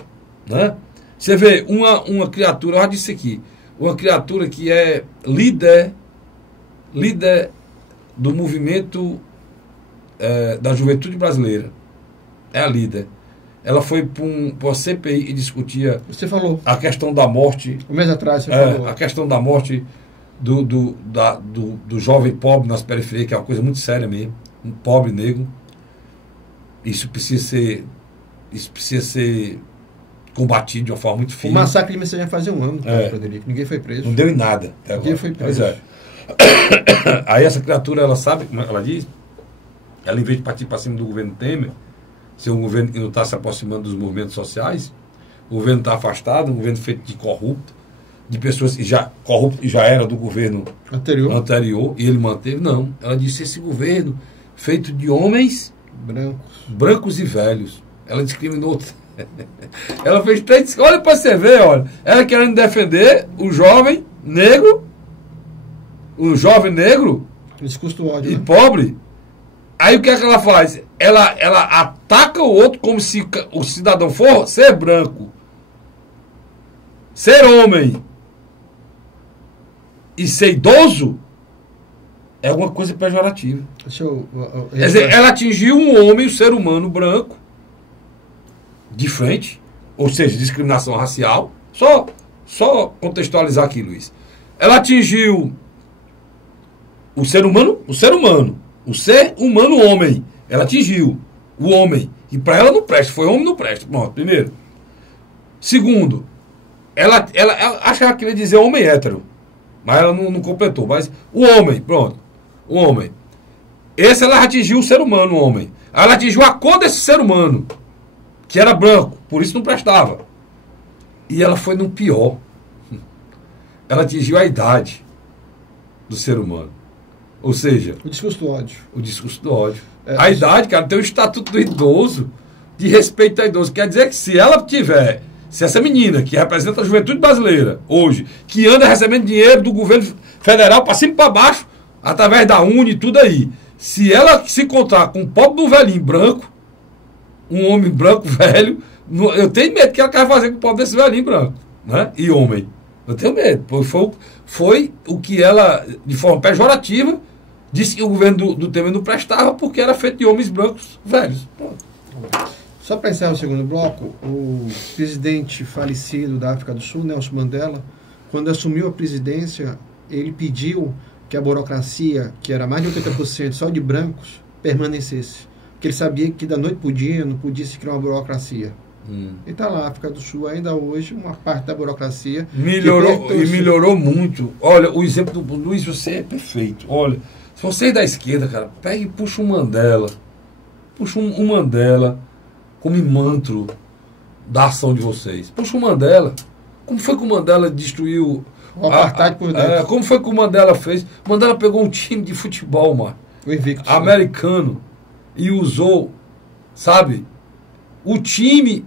né? Você vê uma criatura, eu já disse aqui, uma criatura que é líder do movimento da juventude brasileira. É a líder. Ela foi para uma CPI e discutia você falou a questão da morte. Um mês atrás você falou. A questão da morte do jovem pobre nas periferias, que é uma coisa muito séria mesmo. Um pobre negro. Isso precisa ser combatido de uma forma muito firme. O massacre de Messejana fazia um ano, Frederico. Ninguém foi preso. Não deu em nada. Ninguém foi preso. Aí essa criatura, ela sabe, como ela diz, ela, em vez de partir para cima do governo Temer, ser um governo que não está se aproximando dos movimentos sociais, o governo está afastado, um governo feito de corrupto, de pessoas que já era do governo anterior, e ele manteve. Não, ela disse, esse governo feito de homens brancos e velhos. Ela discriminou. Ela fez 3. Olha para você ver, olha. Ela querendo defender o jovem negro discurso do ódio, e pobre. Aí o que é que ela faz? Ela ataca o outro como se o cidadão for ser branco, ser homem e ser idoso é alguma coisa pejorativa. Quer dizer, ela atingiu um homem, um ser humano branco, de frente, ou seja, discriminação racial. Só contextualizar aqui, Luiz. Ela atingiu o ser humano, homem. Ela atingiu o homem. E para ela não presta. Foi homem, não presta. Pronto, primeiro. Segundo, ela achava que queria dizer homem hétero. Mas ela não completou. Mas o homem, pronto. O homem. Esse ela atingiu o ser humano, o homem. Ela atingiu a cor desse ser humano. que era branco, por isso não prestava. E ela foi no pior. Ela atingiu a idade do ser humano. Ou seja... O discurso do ódio. O discurso do ódio. A idade, cara, tem o estatuto do idoso, de respeito ao idoso. Quer dizer que se ela tiver... Se essa menina, que representa a juventude brasileira, hoje, que anda recebendo dinheiro do governo federal para cima e para baixo, através da Uni e tudo aí, se ela se encontrar com um pobre do velhinho branco, um homem branco velho, eu tenho medo que ela quer fazer com o pobre desse velhinho branco, né? E homem. Eu tenho medo. Foi o que ela, de forma pejorativa, disse que o governo do Temer não prestava porque era feito de homens brancos velhos. Pronto. Só para encerrar o segundo bloco, o presidente falecido da África do Sul, Nelson Mandela, quando assumiu a presidência, ele pediu que a burocracia, que era mais de 80% só de brancos, permanecesse. Porque ele sabia que da noite para o dia não podia se criar uma burocracia. E está lá, a África do Sul ainda hoje, uma parte da burocracia... Melhorou muito. Olha, o exemplo do Luiz, você é perfeito. Olha, se você é da esquerda, cara, pega e puxa um Mandela. Puxa um Mandela como mantra da ação de vocês. Puxa o Mandela. Como foi que o Mandela destruiu... O apartheid por dentro. Como foi que o Mandela fez? O Mandela pegou um time de futebol, mano, o Invictus, americano, e usou, sabe, o time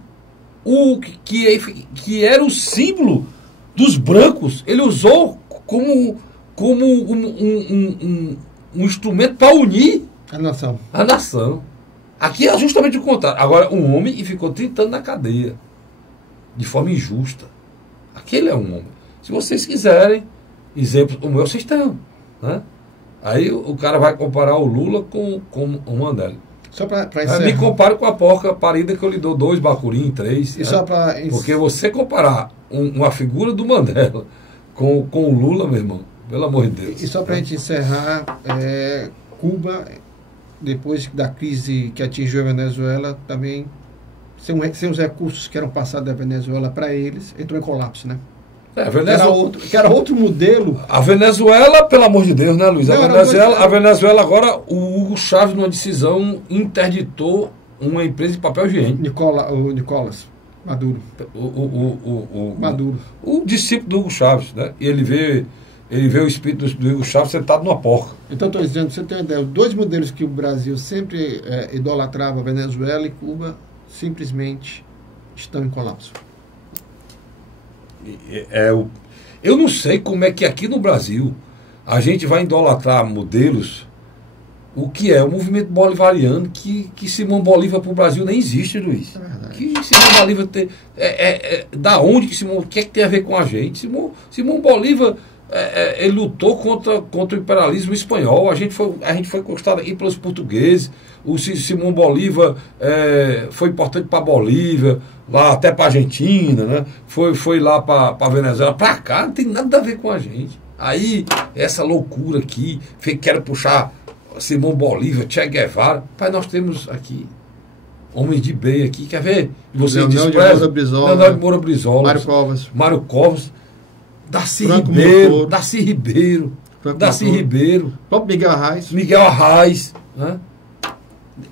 que era o símbolo dos brancos. Ele usou como um instrumento para unir a nação. Aqui é justamente o contrário. Agora, um homem e ficou 30 anos na cadeia, de forma injusta. Aquele é um homem. Se vocês quiserem, exemplo, o meu vocês têm, né? Aí o cara vai comparar o Lula com o Mandela. Só para encerrar. Me compare com a porca parida que eu lhe dou 2 bacurim, 3. E só para Porque você comparar uma figura do Mandela com o Lula, meu irmão, pelo amor de Deus. E só para a gente encerrar, Cuba, depois da crise que atingiu a Venezuela, também, sem os recursos que eram passados da Venezuela para eles, entrou em colapso, né? Que era outro modelo. A Venezuela, pelo amor de Deus, né, Luiz? A Venezuela agora, o Hugo Chávez, numa decisão, interditou uma empresa de papel higiênico. Nicolás Maduro. Maduro. O discípulo do Hugo Chávez, né? E ele vê o espírito do Hugo Chávez sentado numa porca. Então, estou dizendo, você tem uma ideia, os 2 modelos que o Brasil sempre idolatrava, Venezuela e Cuba, simplesmente estão em colapso. Eu não sei como é que aqui no Brasil a gente vai idolatrar modelos, o que é o movimento bolivariano, que Simão Bolívar para o Brasil nem existe, Luiz. Que Simão Bolívar tem, da onde que Simão, o que é que tem a ver com a gente? Simão Bolívar ele lutou contra o imperialismo espanhol. A gente foi conquistado aqui pelos portugueses. O Simão Bolívar foi importante para a Bolívia, lá até para a Argentina, né? Foi lá para a Venezuela. Para cá não tem nada a ver com a gente. Aí, essa loucura aqui, quero puxar Simão Bolívar, Che Guevara. Pai, nós temos aqui homens de bem aqui, quer ver? Você Leonel de Moura Brizola, Mário Covas, Darcy Ribeiro, próprio Miguel Arraes, né?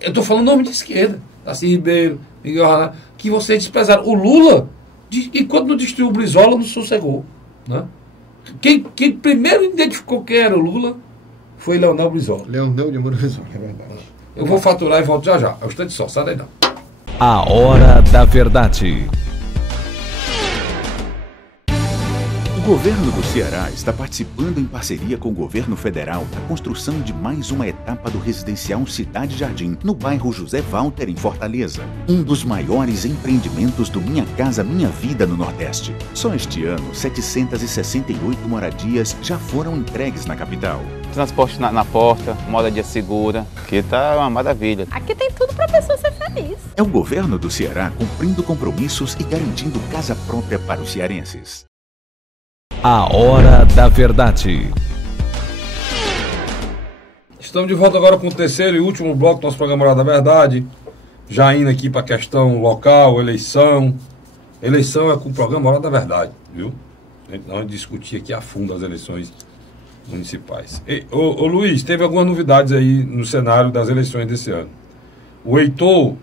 Eu estou falando nome de esquerda, Darcy Ribeiro, Miguel Arraes, que vocês desprezaram. O Lula, enquanto não destruiu o Brizola, não sossegou, né? Quem primeiro identificou quem era o Lula foi Leonel Brizola. Leonel de Moura Brizola, é verdade. Eu vou faturar e volto já. É o instante só, sai daí não. A Hora da Verdade. O governo do Ceará está participando em parceria com o governo federal da construção de mais uma etapa do residencial Cidade Jardim, no bairro José Walter, em Fortaleza. Um dos maiores empreendimentos do Minha Casa Minha Vida no Nordeste. Só este ano, 768 moradias já foram entregues na capital. Transporte na porta, moradia segura, que tá uma maravilha. Aqui tem tudo pra pessoa ser feliz. É o governo do Ceará cumprindo compromissos e garantindo casa própria para os cearenses. A Hora da Verdade. Estamos de volta agora com o terceiro e último bloco do nosso programa Hora da Verdade. Já indo aqui para a questão local, eleição. Eleição é com o programa Hora da Verdade, viu? A gente não discutir aqui a fundo as eleições municipais. Ô Luiz, teve algumas novidades aí no cenário das eleições desse ano. O Heitor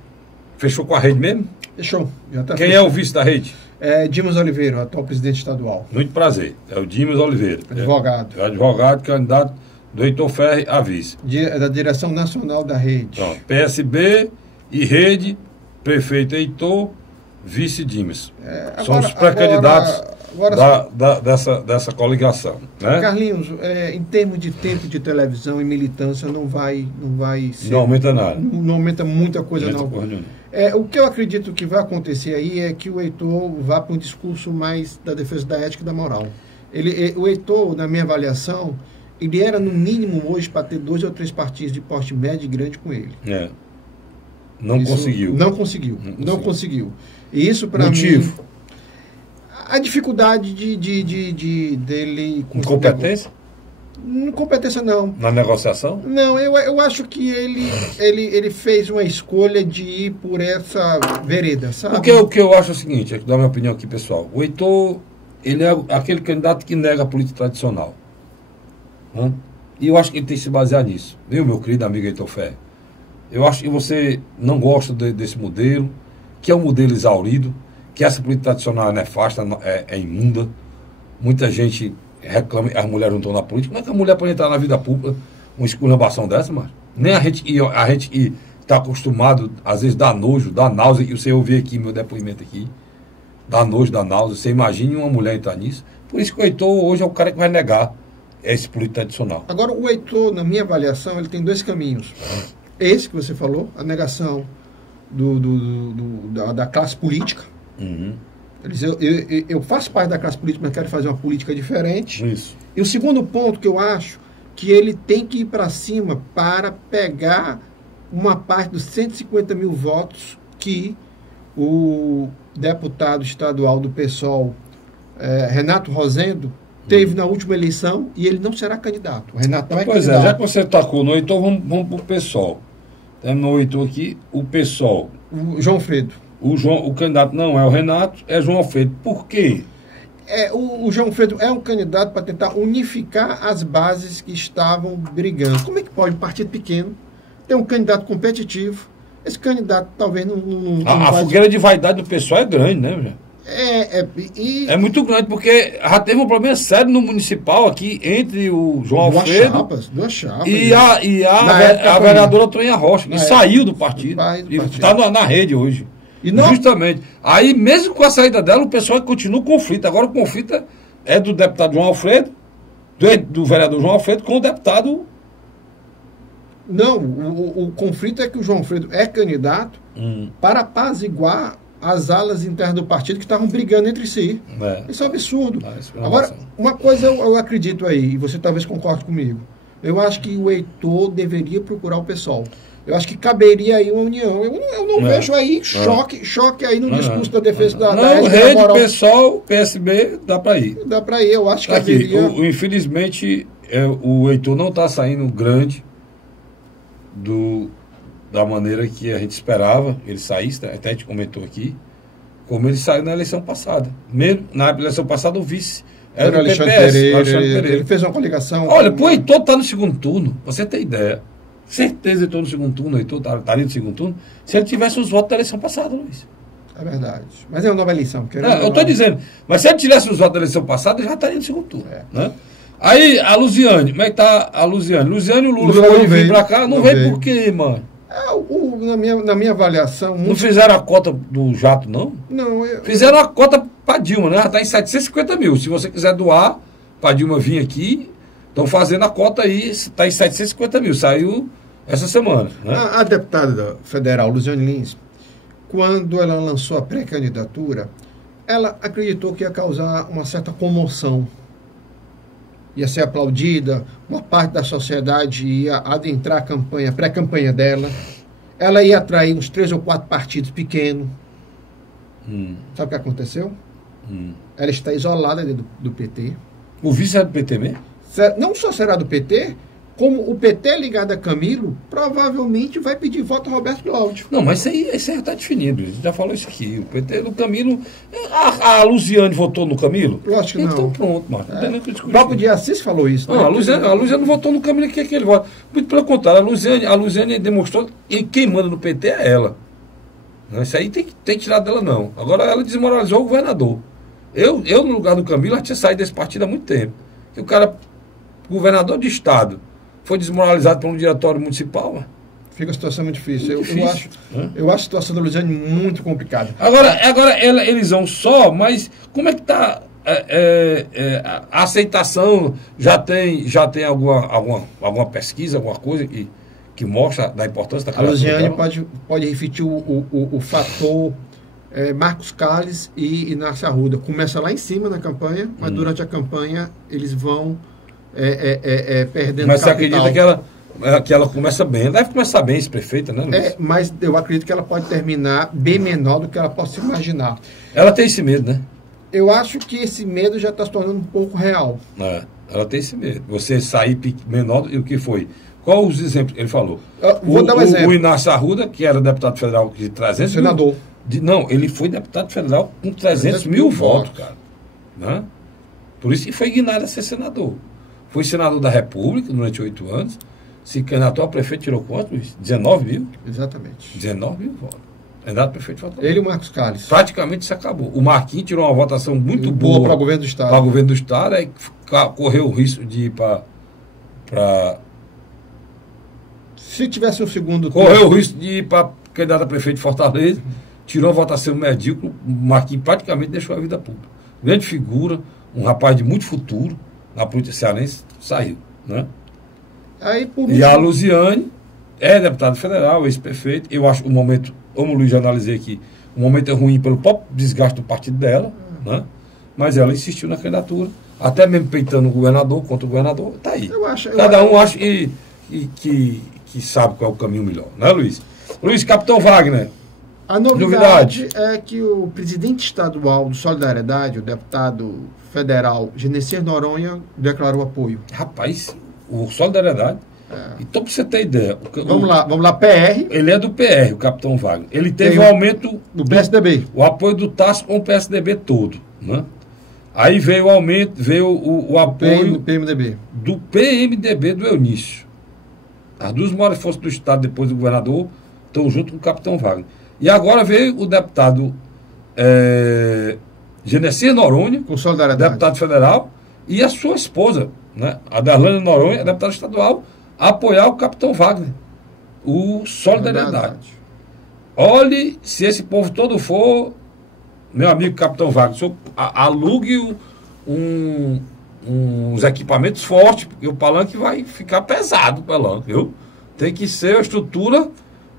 fechou com a rede mesmo? Fechou. Já tá Quem fechado. é o vice da rede? É Dimas Oliveira, atual presidente estadual. Muito prazer. É o Dimas Oliveira. Advogado. É advogado, candidato do Heitor Ferri a vice. Da direção nacional da rede. Pronto. PSB e rede, prefeito Heitor, vice Dimas. São os pré-candidatos dessa coligação. Né? Carlinhos, em termos de tempo de televisão e militância, não vai ser. Não aumenta nada. Não aumenta muita coisa, não. Porra nenhuma. O que eu acredito que vai acontecer aí é que o Heitor vá para um discurso mais da defesa da ética e da moral. O Heitor, na minha avaliação, ele era no mínimo hoje para ter 2 ou 3 partidos de porte médio e grande com ele. Não conseguiu. Não conseguiu. E isso para mim... Motivo? A dificuldade dele... Incompetência? Incompetência não. Na negociação? Não, eu acho que ele fez uma escolha de ir por essa vereda, sabe? O que eu acho é o seguinte, dar minha opinião aqui, pessoal. O Heitor, ele é aquele candidato que nega a política tradicional. E eu acho que ele tem que se basear nisso. Viu, meu querido amigo Heitor Ferri? Eu acho que você não gosta desse modelo, que é um modelo exaurido, que essa política tradicional é nefasta, é imunda. Muita gente reclama, as mulheres não estão na política. Como é que a mulher pode entrar na vida pública uma esculhambação dessa, mas nem a gente que está acostumado, às vezes dá nojo, dá náusea, e você ouvir aqui meu depoimento aqui, dá nojo, dá náusea, você imagine uma mulher entrar nisso. Por isso que o Heitor hoje é o cara que vai negar esse político tradicional. Agora, o Heitor, na minha avaliação, ele tem 2 caminhos. Esse que você falou, a negação da classe política. Eu faço parte da classe política, mas quero fazer uma política diferente. Isso. E o segundo ponto que eu acho, que ele tem que ir para cima para pegar uma parte dos 150 mil votos que o deputado estadual do PSOL, Renato Rosendo, teve na última eleição, e ele não será candidato. O Renato não é candidato. Pois é, já que você tacou no Heitor, vamos para o PSOL. Terminou o Heitor aqui, o PSOL. O João Alfredo. O candidato não é o Renato, é João Alfredo. Por quê? O João Alfredo é um candidato para tentar unificar as bases que estavam brigando. Como é que pode um partido pequeno ter um candidato competitivo? Esse candidato talvez não a fogueira de vaidade do pessoal é grande, né? É muito grande, porque já teve um problema sério no municipal aqui entre o João Alfredo duas chapas, e a vereadora Toninha Rocha, que saiu do partido. E está na rede hoje. Justamente. Aí, mesmo com a saída dela, o pessoal continua o conflito. Agora o conflito é do deputado João Alfredo, do vereador João Alfredo com o deputado. Não, o conflito é que o João Alfredo é candidato para apaziguar as alas internas do partido que estavam brigando entre si. Isso é um absurdo. Agora, uma coisa eu acredito aí, e você talvez concorde comigo, eu acho que o Heitor deveria procurar o PSOL. Eu acho que caberia aí uma união. Eu não vejo aí choque aí no discurso da defesa da rede, moral. PSOL, PSB, dá para ir. Dá para ir, eu acho que haveria... Infelizmente, o Heitor não está saindo grande da maneira que a gente esperava ele saísse, até a gente comentou aqui, como ele saiu na eleição passada. Mesmo na eleição passada, o vice era o Alexandre PPS, Pereira, Alexandre Pereira. Ele fez uma coligação... Olha, o Heitor está no segundo turno, você tem ideia. Certeza que estou no segundo turno, o Heitor estaria no segundo turno, se ele tivesse os votos da eleição passada, Luiz. É verdade. Mas é uma nova eleição. Eu estou dizendo, mas se ele tivesse os votos da eleição passada, ele já estaria no segundo turno. Né? Aí, a Luziane, como é que está a Luziane? Luziane, o Lula foi vir para cá, não veio por quê, mano? Na minha avaliação... Não fizeram a cota do jato, não? Não. Fizeram a cota para Dilma, né? Já está em 750 mil. Se você quiser doar para Dilma vir aqui, estão fazendo a cota aí, está em 750 mil. Saiu essa semana. Né? A deputada federal, Luziane Lins, quando ela lançou a pré-candidatura, ela acreditou que ia causar uma certa comoção. Ia ser aplaudida, uma parte da sociedade ia adentrar a pré-campanha dela. Ela ia atrair uns 3 ou 4 partidos pequenos. Sabe o que aconteceu? Ela está isolada do PT. O vice é do PT mesmo? Não só será do PT, como o PT ligado a Camilo, provavelmente vai pedir voto a Roberto Cláudio. Não, mas isso aí já está definido. A gente já falou isso aqui. O PT do Camilo... A Luziane votou no Camilo? Lógico que não. Então pronto, mano. Não tem nem o que discutir. O próprio de Assis falou isso. Não, a Luziane não votou no Camilo, que ele vota. Muito pelo contrário, a Luziane demonstrou que quem manda no PT é ela. Não, isso aí tem que tirar dela, não. Agora ela desmoralizou o governador. Eu, no lugar do Camilo, já tinha saído desse partido há muito tempo. E o cara, governador de estado, foi desmoralizado por um diretório municipal, mano. Fica a situação muito difícil. Eu acho a situação da Lusiane muito complicada. Agora eles vão só, mas como é que está a aceitação? Já tem alguma pesquisa, alguma coisa que mostra da importância da A Lusiane pode refletir o fator Marcos Calles e Inácio Arruda. Começa lá em cima na campanha, mas durante a campanha eles vão perdendo mas capital. Você acredita que ela começa bem? Ela deve começar bem, esse prefeita, né, Luiz? Mas eu acredito que ela pode terminar bem menor do que ela possa imaginar. Ela tem esse medo, né? Eu acho que esse medo já está se tornando um pouco real. Ela tem esse medo. Você sair menor, e o que foi? Qual os exemplos que ele falou? Vou dar um exemplo. O Inácio Arruda, que era deputado federal de 300 senador. Não, ele foi deputado federal com 300 mil votos, cara. Né? Por isso que foi guinado a ser senador. Foi senador da República durante 8 anos. Se candidatou a prefeito, tirou quanto, Luiz? 19 mil? Exatamente. 19 mil votos. Candidato a prefeito Fortaleza. Ele e o Marcos Calles. Praticamente se acabou. O Marquinhos tirou uma votação muito boa boa para o governo do Estado. Para o governo do Estado, aí correu o risco de ir para. Se tivesse um segundo Correu o risco de ir para candidato a prefeito de Fortaleza, tirou uma votação medíocre, o Marquinhos praticamente deixou a vida pública. Grande figura, um rapaz de muito futuro na política cearense, saiu. Né? Aí, e a Lusiane é deputada federal, ex-prefeito. Eu acho o momento, como o Luiz já analisei aqui, o momento é ruim pelo próprio desgaste do partido dela, né? Mas ela insistiu na candidatura, até mesmo peitando o governador, contra o governador, está aí. Cada um acha que sabe qual é o caminho melhor, né, Luiz? Luiz, Capitão Wagner. A novidade é que o presidente estadual do Solidariedade, o deputado federal Genesias Noronha, declarou apoio. Rapaz, o Solidariedade. Então, para você ter ideia. Vamos lá, PR. Ele é do PR, o Capitão Wagner. Ele teve um aumento do PSDB. O apoio do Tasso com o PSDB todo. Né? Aí veio o aumento, o apoio do PMDB. Do PMDB do Eunício. As duas maiores forças do Estado, depois do governador, estão junto com o Capitão Wagner. E agora veio o deputado Genesias Noronha, com Solidariedade, deputado federal, e a sua esposa, né, a Darlane Noronha, deputada estadual, a apoiar o Capitão Wagner, o Solidariedade. Olhe, se esse povo todo for, meu amigo Capitão Wagner, alugue uns equipamentos fortes, porque o palanque vai ficar pesado, o palanque, viu? Tem que ser a estrutura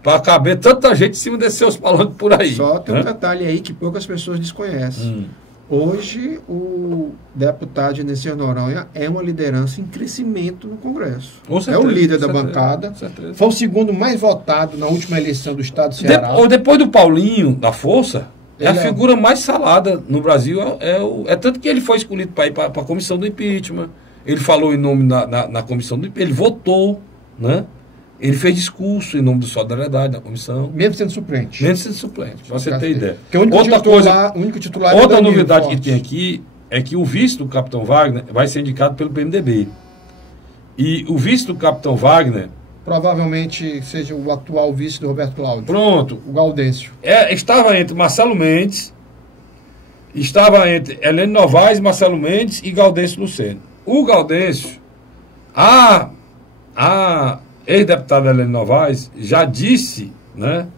para caber tanta gente em cima desses seus palanques por aí. Só tem um detalhe aí que poucas pessoas desconhecem. Hoje, o deputado Genesias Noronha é uma liderança em crescimento no Congresso. É o líder da bancada. Foi o segundo mais votado na última eleição do Estado do Ceará. Depois do Paulinho, da Força, é a figura mais salada no Brasil. É tanto que ele foi escolhido para ir para a comissão do impeachment. Ele falou em nome na comissão do impeachment. Ele votou, né? Ele fez discurso em nome do Solidariedade na comissão. Mesmo sendo suplente. Para você ter ideia. O único titular outra novidade que tem aqui é que o vice do Capitão Wagner vai ser indicado pelo PMDB. E o vice do Capitão Wagner... provavelmente seja o atual vice do Roberto Cláudio. Pronto. O Gaudêncio. Estava entre Marcelo Mendes, estava entre Helene Novaes, Marcelo Mendes e Gaudêncio Luceno. O Gaudêncio, ex-deputada Helene Novaes já disse, né?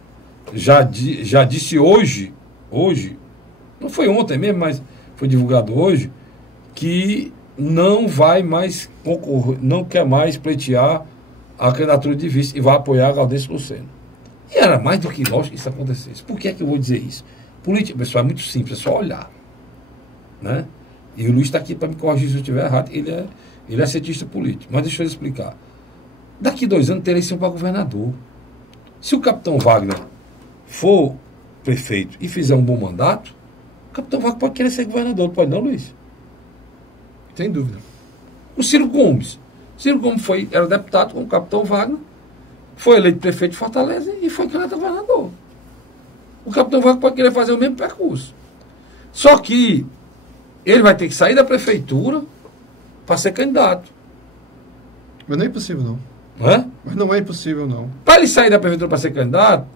Já disse hoje, não foi ontem mesmo, mas foi divulgado hoje, que não vai mais concorrer, não quer mais pleitear a candidatura de vice e vai apoiar a Gaudêncio Luceno. E era mais do que lógico que isso acontecesse. Por que é que eu vou dizer isso? Política, pessoal, é muito simples, é só olhar. Né? E o Luiz está aqui para me corrigir se eu estiver errado, ele é cientista político. Mas deixa eu explicar. Daqui 2 anos tem eleição para governador. Se o Capitão Wagner for prefeito e fizer um bom mandato, o Capitão Wagner pode querer ser governador, pode não, Luiz? Sem dúvida. O Ciro Gomes. Ciro Gomes era deputado com o Capitão Wagner, foi eleito prefeito de Fortaleza e foi candidato a governador. O Capitão Wagner pode querer fazer o mesmo percurso. Só que ele vai ter que sair da prefeitura para ser candidato. Mas não é impossível, não. Não é? Mas não é impossível, não. Para ele sair da prefeitura para ser candidato,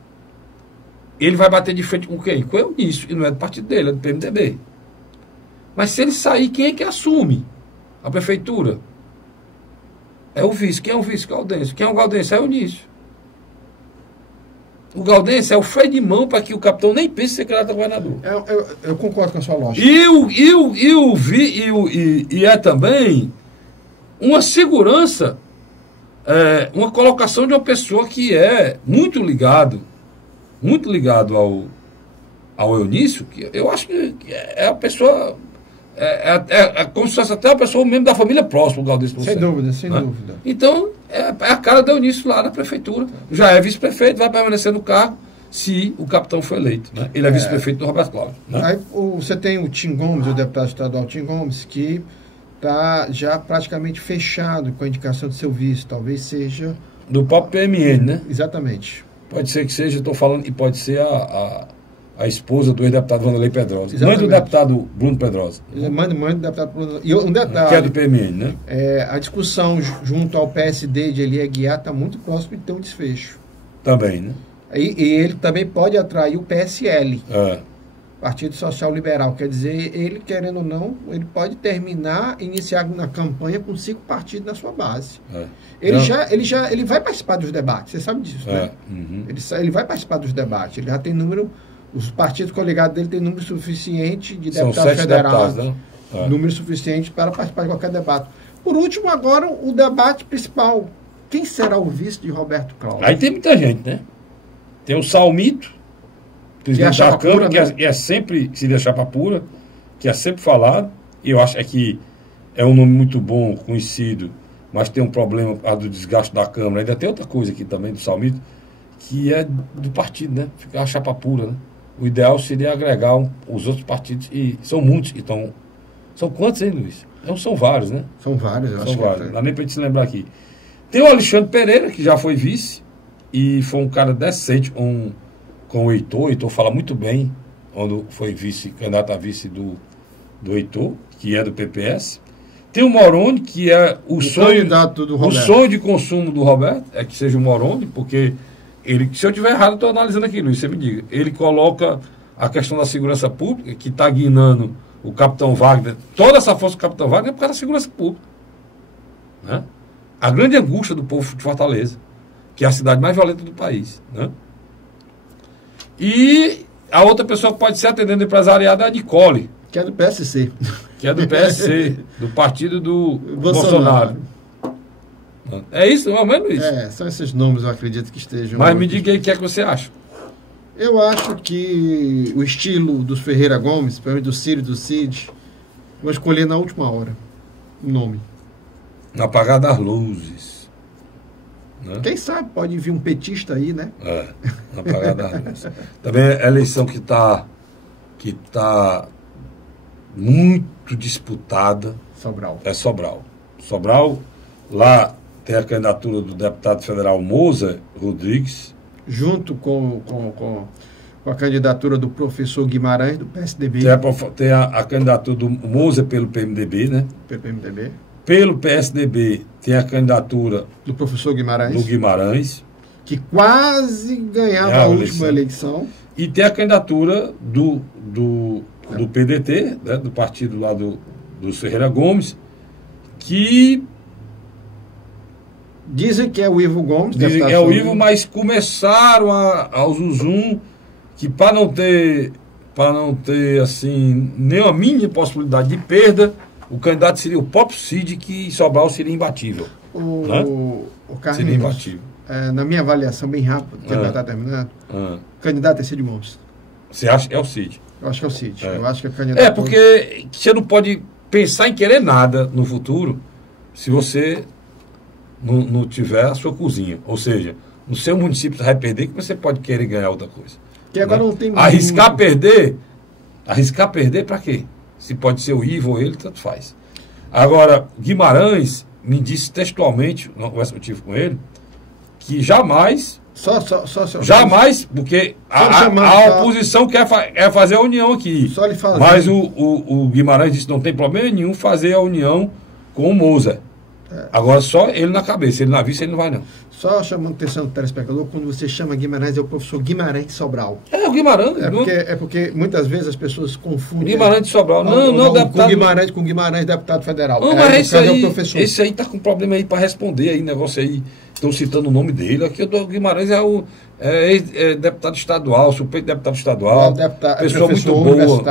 ele vai bater de frente com quem? Com o Eunício, e não é do partido dele, é do PMDB. Mas se ele sair, quem é que assume a prefeitura? É o vice. Quem é o vice? Gaudêncio. Quem é o Gaudêncio? É o Eunício. O Gaudêncio é o freio de mão para que o capitão nem pense em ser candidato a governador. Eu concordo com a sua lógica. E é também uma segurança, uma colocação de uma pessoa que é muito ligado ao Eunício, que eu acho que é a pessoa, como se fosse até uma pessoa mesmo da família próxima, o Gaudêncio. Sem dúvida, sem dúvida. Então, é a cara do Eunício lá na prefeitura. Já é vice-prefeito, vai permanecer no cargo se o capitão for eleito. Né? Ele é vice-prefeito do Roberto Cláudio. Né? Aí você tem o Tim Gomes, o deputado estadual Tim Gomes, que está já praticamente fechado com a indicação do seu vice. Talvez seja... Do próprio PMN, né? Exatamente. Pode ser que seja, estou falando, e pode ser a esposa do ex-deputado Vanderlei Pedrosa. Exatamente. Mãe do deputado Bruno Pedrosa. Mãe do deputado Bruno. E um detalhe, que é do PMN, né? A discussão junto ao PSD de Elie Aguiar está muito próximo de ter um desfecho. Também, né? E ele também pode atrair o PSL, Partido Social Liberal. Quer dizer, ele, querendo ou não, ele pode iniciar na campanha com 5 partidos na sua base. Ele vai participar dos debates, você sabe disso, né? Uhum. Ele vai participar dos debates, ele já tem número, os partidos coligados dele têm número suficiente de deputados federados, né? Número suficiente para participar de qualquer debate. Por último, agora, o debate principal. Quem será o vice de Roberto Cláudio? Aí tem muita gente, né? Tem o Salmito, presidente da Câmara, que é sempre, se deixar para pura, que é sempre falado, e eu acho que é um nome muito bom, conhecido, mas tem um problema do desgaste da Câmara. Ainda tem outra coisa aqui também do Salmito, que é do partido, né? Ficar a chapa pura, né? O ideal seria agregar os outros partidos, e são muitos que estão... São quantos, hein, Luiz? Não são vários, né? São vários, eu acho. São vários, não dá nem para gente se lembrar aqui. Tem o Alexandre Pereira, que já foi vice, e foi um cara decente com o Heitor. O Heitor fala muito bem, quando foi candidato a vice do Heitor, que é do PPS. Tem o Moroni, que é o sonho de consumo do Roberto, é que seja o Moroni, porque ele, se eu estiver errado, eu estou analisando aqui, Luiz, você me diga. Ele coloca a questão da segurança pública, que está guinando o capitão Wagner, toda essa força do capitão Wagner é por causa da segurança pública. Né? A grande angústia do povo de Fortaleza, que é a cidade mais violenta do país. Né? E a outra pessoa que pode ser atendendo empresariado é a Nicole. Que é do PSC. Que é do PSC, do partido do Bolsonaro. É isso, não é mesmo isso? São esses nomes, eu acredito que estejam... Mas me diga aí o que é que você acha. Eu acho que o estilo dos Ferreira Gomes, principalmente do Ciro e do Cid, vou escolher na última hora o nome. No apagar das luzes. Né? Quem sabe pode vir um petista aí, né? No apagar das luzes. Também é a eleição que tá muito disputada. Sobral. É Sobral. Sobral, lá tem a candidatura do deputado federal Moza Rodrigues. Junto com a candidatura do professor Guimarães, do PSDB. Tem a candidatura do Moza pelo PMDB, né? Pelo PMDB. Pelo PSDB tem a candidatura do professor Guimarães. Do Guimarães. Que quase ganhava a última eleição. E tem a candidatura do PDT, né? Do partido lá do Ferreira Gomes, que... Dizem que é o Ivo Gomes. Dizem que é o Ivo, mas começaram ao Zuzum que para não ter assim, nenhuma mínima possibilidade de perda, o candidato seria o próprio Cid, que Sobral seria imbatível. O Carlos, seria imbatível. Na minha avaliação, bem rápido, que já está terminando, o candidato é Cid Gomes. Você acha que é o Cid? Eu acho que é o Cid. Eu acho que é o candidato. Porque você não pode pensar em querer nada no futuro se você não tiver a sua cozinha. Ou seja, no seu município você vai perder, que você pode querer ganhar outra coisa. Que agora não tem arriscar perder para quê? Se pode ser o Ivo ou ele, tanto faz. Agora, Guimarães me disse textualmente, numa conversa que eu tive com ele, que jamais, porque a oposição quer fazer a união aqui. Só lhe fazer. Mas o Guimarães disse que não tem problema nenhum fazer a união com o Moza. Agora só ele na cabeça, ele na vista, ele não vai não. Só chamando a atenção do telespectador, quando você chama Guimarães, é o professor Guimarães de Sobral. É o Guimarães. É porque muitas vezes as pessoas confundem. Guimarães de Sobral. Não, deputado. Com Guimarães, deputado federal. Não, mas professor. esse aí tá com problema aí para responder aí, negócio aí. Estão citando o nome dele. Aqui o Guimarães é deputado estadual, suplente deputado estadual. Pessoa muito boa.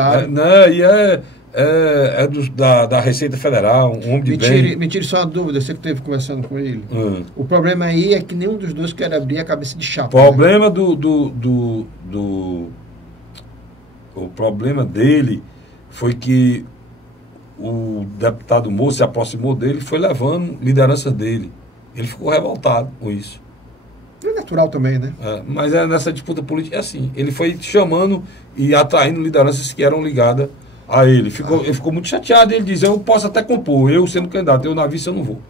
Da Receita Federal, um homem de bem. Me tire só uma dúvida, você que esteve conversando com ele. O problema aí é que nenhum dos dois quer abrir a cabeça de chapa. O problema o problema dele foi que o deputado Moço se aproximou dele e foi levando liderança dele. Ele ficou revoltado com isso. É natural também, né? Mas nessa disputa política é assim. Ele foi chamando e atraindo lideranças que eram ligadas a ele. Ele ficou muito chateado. Ele diz, eu posso até compor, eu sendo candidato, eu na vice eu não vou.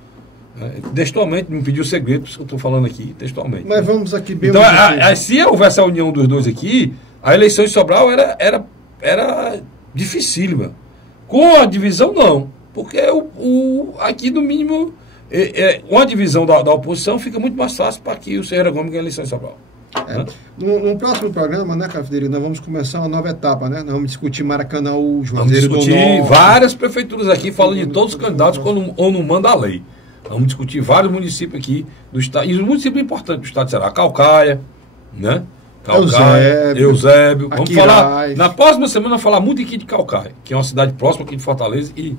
Textualmente, me pediu segredo, por isso que eu estou falando aqui, textualmente. Mas vamos aqui bem... Então, se houvesse a união dos dois aqui, a eleição em Sobral era dificílima. Com a divisão, não. Porque aqui, no mínimo, uma divisão da oposição fica muito mais fácil para que o Ferreira Gomes ganhe a eleição em Sobral. No próximo programa, né, Frederico, nós vamos começar uma nova etapa, né? Nós vamos discutir Maracanã, Juazeiro do Norte. Vamos discutir várias prefeituras aqui, falando de todos os candidatos ou não manda a lei. Vamos discutir vários municípios aqui do estado, e os municípios importantes do estado será Calcaia, né? Eusébio. Vamos falar, na próxima semana, falar muito aqui de Calcaia, que é uma cidade próxima aqui de Fortaleza e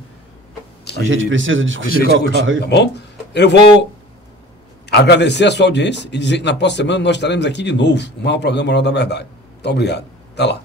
a gente precisa discutir Calcaia. Tá bom? Eu vou agradecer a sua audiência e dizer que na próxima semana nós estaremos aqui de novo, o maior programa Hora da Verdade. Muito obrigado. Até lá.